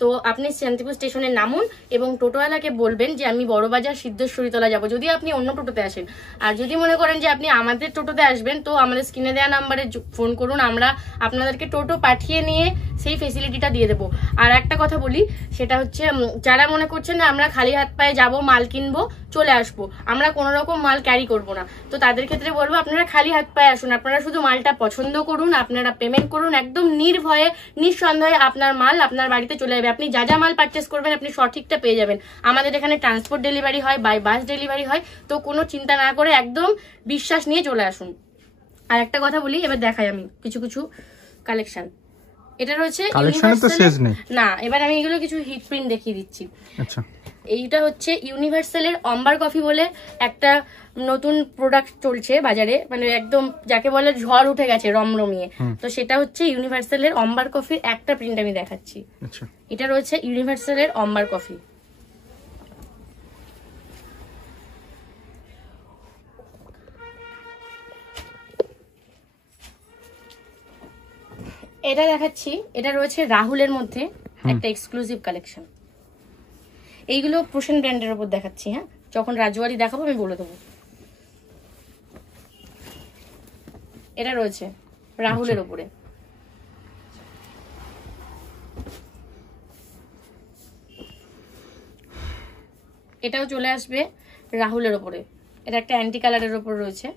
তো আপনি শান্তিপুর স্টেশনে নামুন এবং টোটোওয়ালাকে বলবেন যে আমি বড়বাজার সিদ্ধেশ্বরীতলা যাব, যদি আপনি অন্য টোটোতে আসেন। আর যদি মনে করেন যে আপনি আমাদের টোটোতে আসবেন তো আমাদের স্ক্রিনে দেওয়া নাম্বারে ফোন করুন, আমরা আপনাদেরকে টোটো পাঠিয়ে নিয়ে সেই ফেসিলিটিটা দিয়ে দেবো। আর একটা কথা বলি, সেটা হচ্ছে যারা মনে করছেন না আমরা খালি হাত পায়ে যাবো, মাল কিনবো, চলে আসবো, আমরা কোনো রকম মাল ক্যারি করবো না, তো তাদের ক্ষেত্রে বলবো আপনারা খালি হাত পায়ে আসুন। আপনারা শুধু মালটা পছন্দ করুন, আপনারা পেমেন্ট করুন, একদম নির্ভয়ে নিঃসন্দেহে আপনার মাল আপনার বাড়িতে চলে যাবে। আপনি যা যা মাল পারচেস করবেন আপনি সঠিকটা পেয়ে যাবেন। আমাদের এখানে ট্রান্সপোর্ট ডেলিভারি হয়, বাই বাস ডেলিভারি হয়, তো কোনো চিন্তা না করে একদম বিশ্বাস নিয়ে চলে আসুন। আর একটা কথা বলি, এবার দেখাই আমি কিছু কিছু কালেকশন। এটা রয়েছে না, এবার আমি এগুলো কিছু হিট প্রিন্ট দেখিয়ে দিচ্ছি। আচ্ছা, এইটা হচ্ছে ইউনিভার্সালের অম্বার কফি বলে একটা নতুন প্রোডাক্ট চলছে বাজারে, মানে একদম যাকে বলে ঝড় উঠে গেছে রমরমিয়ে। তো সেটা হচ্ছে ইউনিভার্সালের অম্বার কফির একটা প্রিন্ট আমি দেখাচ্ছি। আচ্ছা, এটা রয়েছে ইউনিভার্সালের অম্বার কফি। এটা দেখাচ্ছি, এটা রয়েছে রাহুলের মধ্যে একটা এক্সক্লুসিভ কালেকশন। এইগুলো প্রোশন ব্র্যান্ডের উপর দেখাচ্ছি। হ্যাঁ, যখন রাজওয়ারি দেখাবো আমি বলে দেবো। এটা রয়েছে রাহুলের উপরে। এটাও চলে আসবে রাহুলের উপরে। এটা একটা অ্যান্টি কালারের উপর রয়েছে।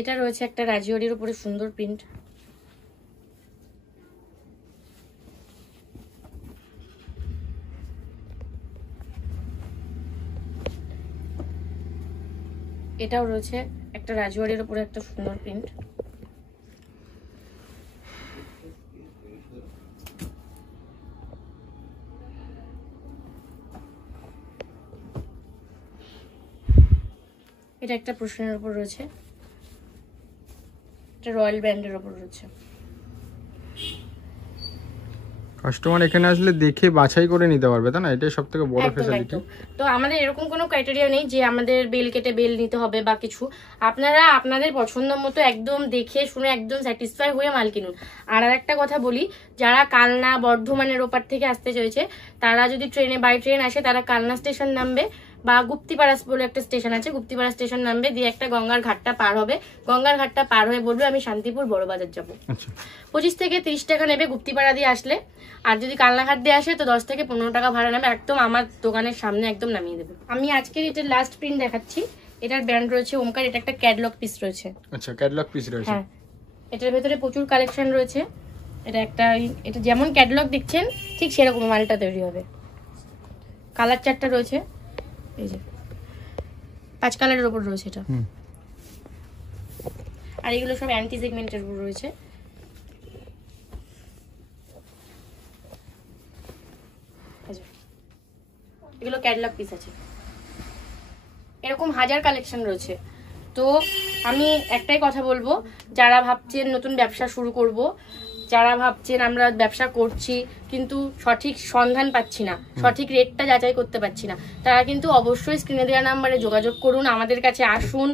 এটা রয়েছে একটা রাজওয়ারির উপরে সুন্দর প্রিন্ট। এটাও রয়েছে একটা রাজওয়ারির উপরে একটা সুন্দর প্রিন্ট। এটা একটা প্রশ্নের উপর রয়েছে, এটা রয়্যাল ব্র্যান্ডের উপর রয়েছে। কাস্টমার এখানে আসলে দেখে বাছাই করে নিতে পারবে, তাই না? এটাই সবথেকে বড় ফ্যাসিলিটি। তো আমাদের এরকম কোনো ক্রাইটেরিয়া নেই যে আমাদের বেল কেটে বেল নিতে হবে বা কিছু। আপনারা আপনাদের পছন্দ মতো একদম দেখে শুনে একদম স্যাটিসফাই হয়ে মাল কিনুন। আর একটা কথা বলি, যারা কালনা বর্ধমানের ওপার থেকে আসতে চাইছে তারা যদি ট্রেনে বাই ট্রেন আসে তারা কালনা স্টেশন নামবে বা গুপ্তিপাড়া বলে একটা স্টেশন আছে, গুপ্তিপাড়া স্টেশন নামবে, দিয়ে একটা গঙ্গার ঘাটটা পার হবে। গঙ্গার ঘাটটা পার হয়ে বলবে আমি শান্তিপুর বড়বাজার যাবো। 25 থেকে 30 টাকা নেবে গুপ্তিপাড়া দিয়ে আসলে। আর যদি কালনাঘাট দিয়ে আসে তো 10 থেকে 15 টাকা ভাড়া নেবে, একদম আমার দোকানের সামনে একদম নামিয়ে দেবে। আমি আজকের এটার লাস্ট প্রিন্ট দেখাচ্ছি। এটার ব্র্যান্ড রয়েছে ওমকার। এটা একটা ক্যাটলগ পিস রয়েছে। আচ্ছা, ক্যাটলগ পিস রয়েছে। হ্যাঁ, এটার ভেতরে প্রচুর কালেকশন রয়েছে। এটা একটা, এটা যেমন ক্যাটলগ দেখছেন ঠিক সেরকম মালটা তৈরি হবে। কালার চারটা রয়েছে, এই যে 5 কালারের উপর রয়েছে এটা। আর এগুলো সব অ্যান্টি সেগমেন্টের উপর রয়েছে। এগুলো ক্যাটলগ পিস আছে। এরকম হাজার কালেকশন রয়েছে। তো আমি একটাই কথা বলবো, যারা ভাবছেন নতুন ব্যবসা শুরু করব, যারা ভাবছেন আমরা ব্যবসা করছি কিন্তু সঠিক সন্ধান পাচ্ছি না, সঠিক রেটটা যাচাই করতে পারছি না, তারা কিন্তু অবশ্যই স্ক্রিনে দেওয়া নাম্বারে যোগাযোগ করুন, আমাদের কাছে আসুন,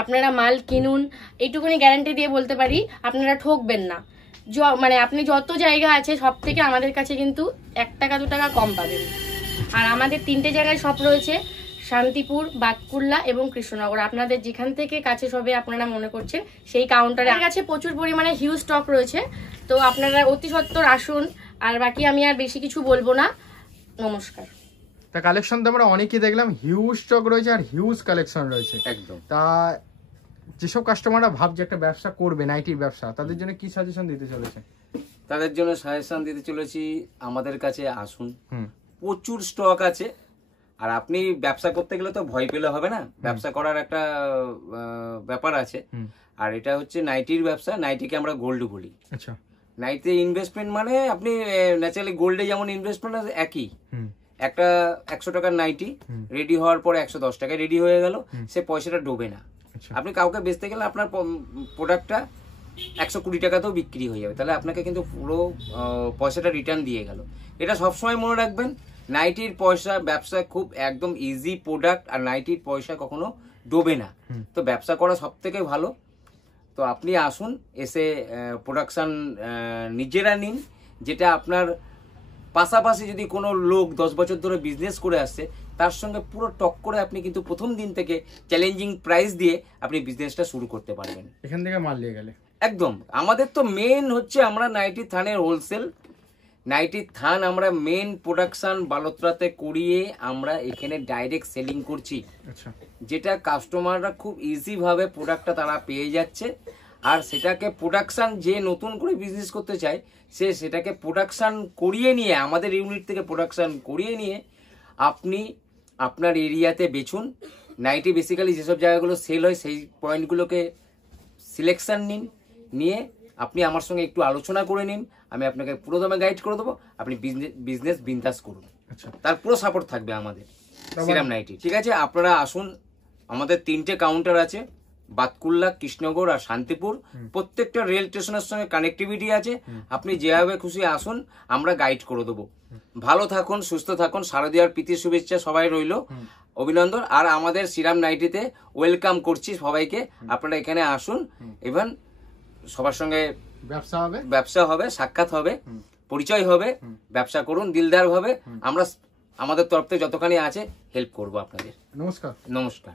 আপনারা মাল কিনুন। এইটুকুনি গ্যারান্টি দিয়ে বলতে পারি আপনারা ঠকবেন না। মানে আপনি যত জায়গা আছে সব থেকে আমাদের কাছে কিন্তু 1 টাকা 2 টাকা কম পাবেন। আর আমাদের 3টে জায়গায় শপ রয়েছে, শান্তিপুর, বাতকুল্লা এবং কৃষ্ণনগর, আপনাদের যেখান থেকে কাছে সবে আপনারা মনে করছেন সেই কাউন্টারে আমার কাছে প্রচুর পরিমাণে হিউজ স্টক রয়েছে। তো আপনারা অতি সত্বর আসুন। আর বাকি আমি আর বেশি কিছু বলবো না। নমস্কার। তা কালেকশন তো আমরা অনেকই দেখলাম, হিউজ স্টক রয়েছে আর হিউজ কালেকশন রয়েছে একদম। তা যেসব কাস্টমাররা ভাবছে একটা ব্যবসা করবে, নাইটির ব্যবসা, তাদের জন্য কি সাজেশন দিতে চলেছে? তাদের জন্য সাজেশন দিতে চলেছি, আমাদের কাছে আসুন, প্রচুর স্টক আছে। আর আপনি ব্যবসা করতে গেলে তো ভয় পেলে হবে না, ব্যবসা করার একটা ব্যাপার আছে। আর এটা হচ্ছে নাইটির ব্যবসা, নাইটিকে আমরা গোল্ড বলি। আচ্ছা, নাইটিতে ইনভেস্টমেন্ট মানে আপনি ন্যাচারালি গোল্ডে যেমন ইনভেস্টমেন্ট একই, একটা 100 টাকার নাইটি রেডি হওয়ার পরে 110 টাকায় রেডি হয়ে গেল, সে পয়সাটা ডোবে না। আপনি কাউকে বেচতে গেলে আপনার প্রোডাক্টটা 120 টাকাতেও বিক্রি হয়ে যাবে, তাহলে আপনাকে কিন্তু পুরো পয়সাটা রিটার্ন দিয়ে গেল। এটা সবসময় মনে রাখবেন, নাইটির পয়সা ব্যবসা খুব একদম ইজি প্রোডাক্ট, আর নাইটির পয়সা কখনো ডোবে না। তো ব্যবসা করা সব থেকে ভালো। তো আপনি আসুন, এসে প্রোডাকশান নিজেরা নিন। যেটা আপনার পাশাপাশি যদি কোনো লোক 10 বছর ধরে বিজনেস করে আসছে, তার সঙ্গে পুরো টক করে আপনি কিন্তু প্রথম দিন থেকে চ্যালেঞ্জিং প্রাইস দিয়ে আপনি বিজনেসটা শুরু করতে পারবেন। এখান থেকে মাল নিয়ে গেলে একদম। আমাদের তো মেন হচ্ছে আমরা নাইটি থানের হোলসেল, নাইটির থান আমরা মেন প্রোডাকশন বালোত্রাতে করিয়ে আমরা এখানে ডাইরেক্ট সেলিং করছি। আচ্ছা, যেটা কাস্টমাররা খুব ইজিভাবে প্রোডাক্টটা তারা পেয়ে যাচ্ছে। আর সেটাকে প্রোডাকশান যে নতুন করে বিজনেস করতে চায়, সে সেটাকে প্রোডাকশান করিয়ে নিয়ে, আমাদের ইউনিট থেকে প্রোডাকশান করিয়ে নিয়ে আপনি আপনার এরিয়াতে বেচুন। নাইটি বেসিক্যালি যেসব জায়গাগুলো সেল হয় সেই পয়েন্টগুলোকে সিলেকশন নিন, নিয়ে আপনি আমার সঙ্গে একটু আলোচনা করে নিন, আমি আপনাকে পুরো দমে গাইড করে দেবো। আপনি বিজনেস বিন্দাস করুন। আচ্ছা, তার পুরো সাপোর্ট থাকবে আমাদের সিরাম নাইটি। ঠিক আছে, আপনারা আসুন। আমাদের 3টে কাউন্টার আছে, বাতকুল্লা, কৃষ্ণনগর আর শান্তিপুর। প্রত্যেকটা রেল স্টেশনের সঙ্গে কানেক্টিভিটি আছে। আপনি যেভাবে খুশি আসুন, আমরা গাইড করে দেবো। ভালো থাকুন, সুস্থ থাকুন, শারদীয়ার প্রীতি শুভেচ্ছা সবাই রইল, অভিনন্দন। আর আমাদের সিরাম নাইটিতে ওয়েলকাম করছি সবাইকে। আপনারা এখানে আসুন, ইভেন সবার সঙ্গে ব্যবসা হবে, সাক্ষাৎ হবে, পরিচয় হবে, ব্যবসা করুন দিলদার ভাবে। আমরা আমাদের তরফ থেকে যতখানি আছে হেল্প করবো আপনাদের। নমস্কার। নমস্কার।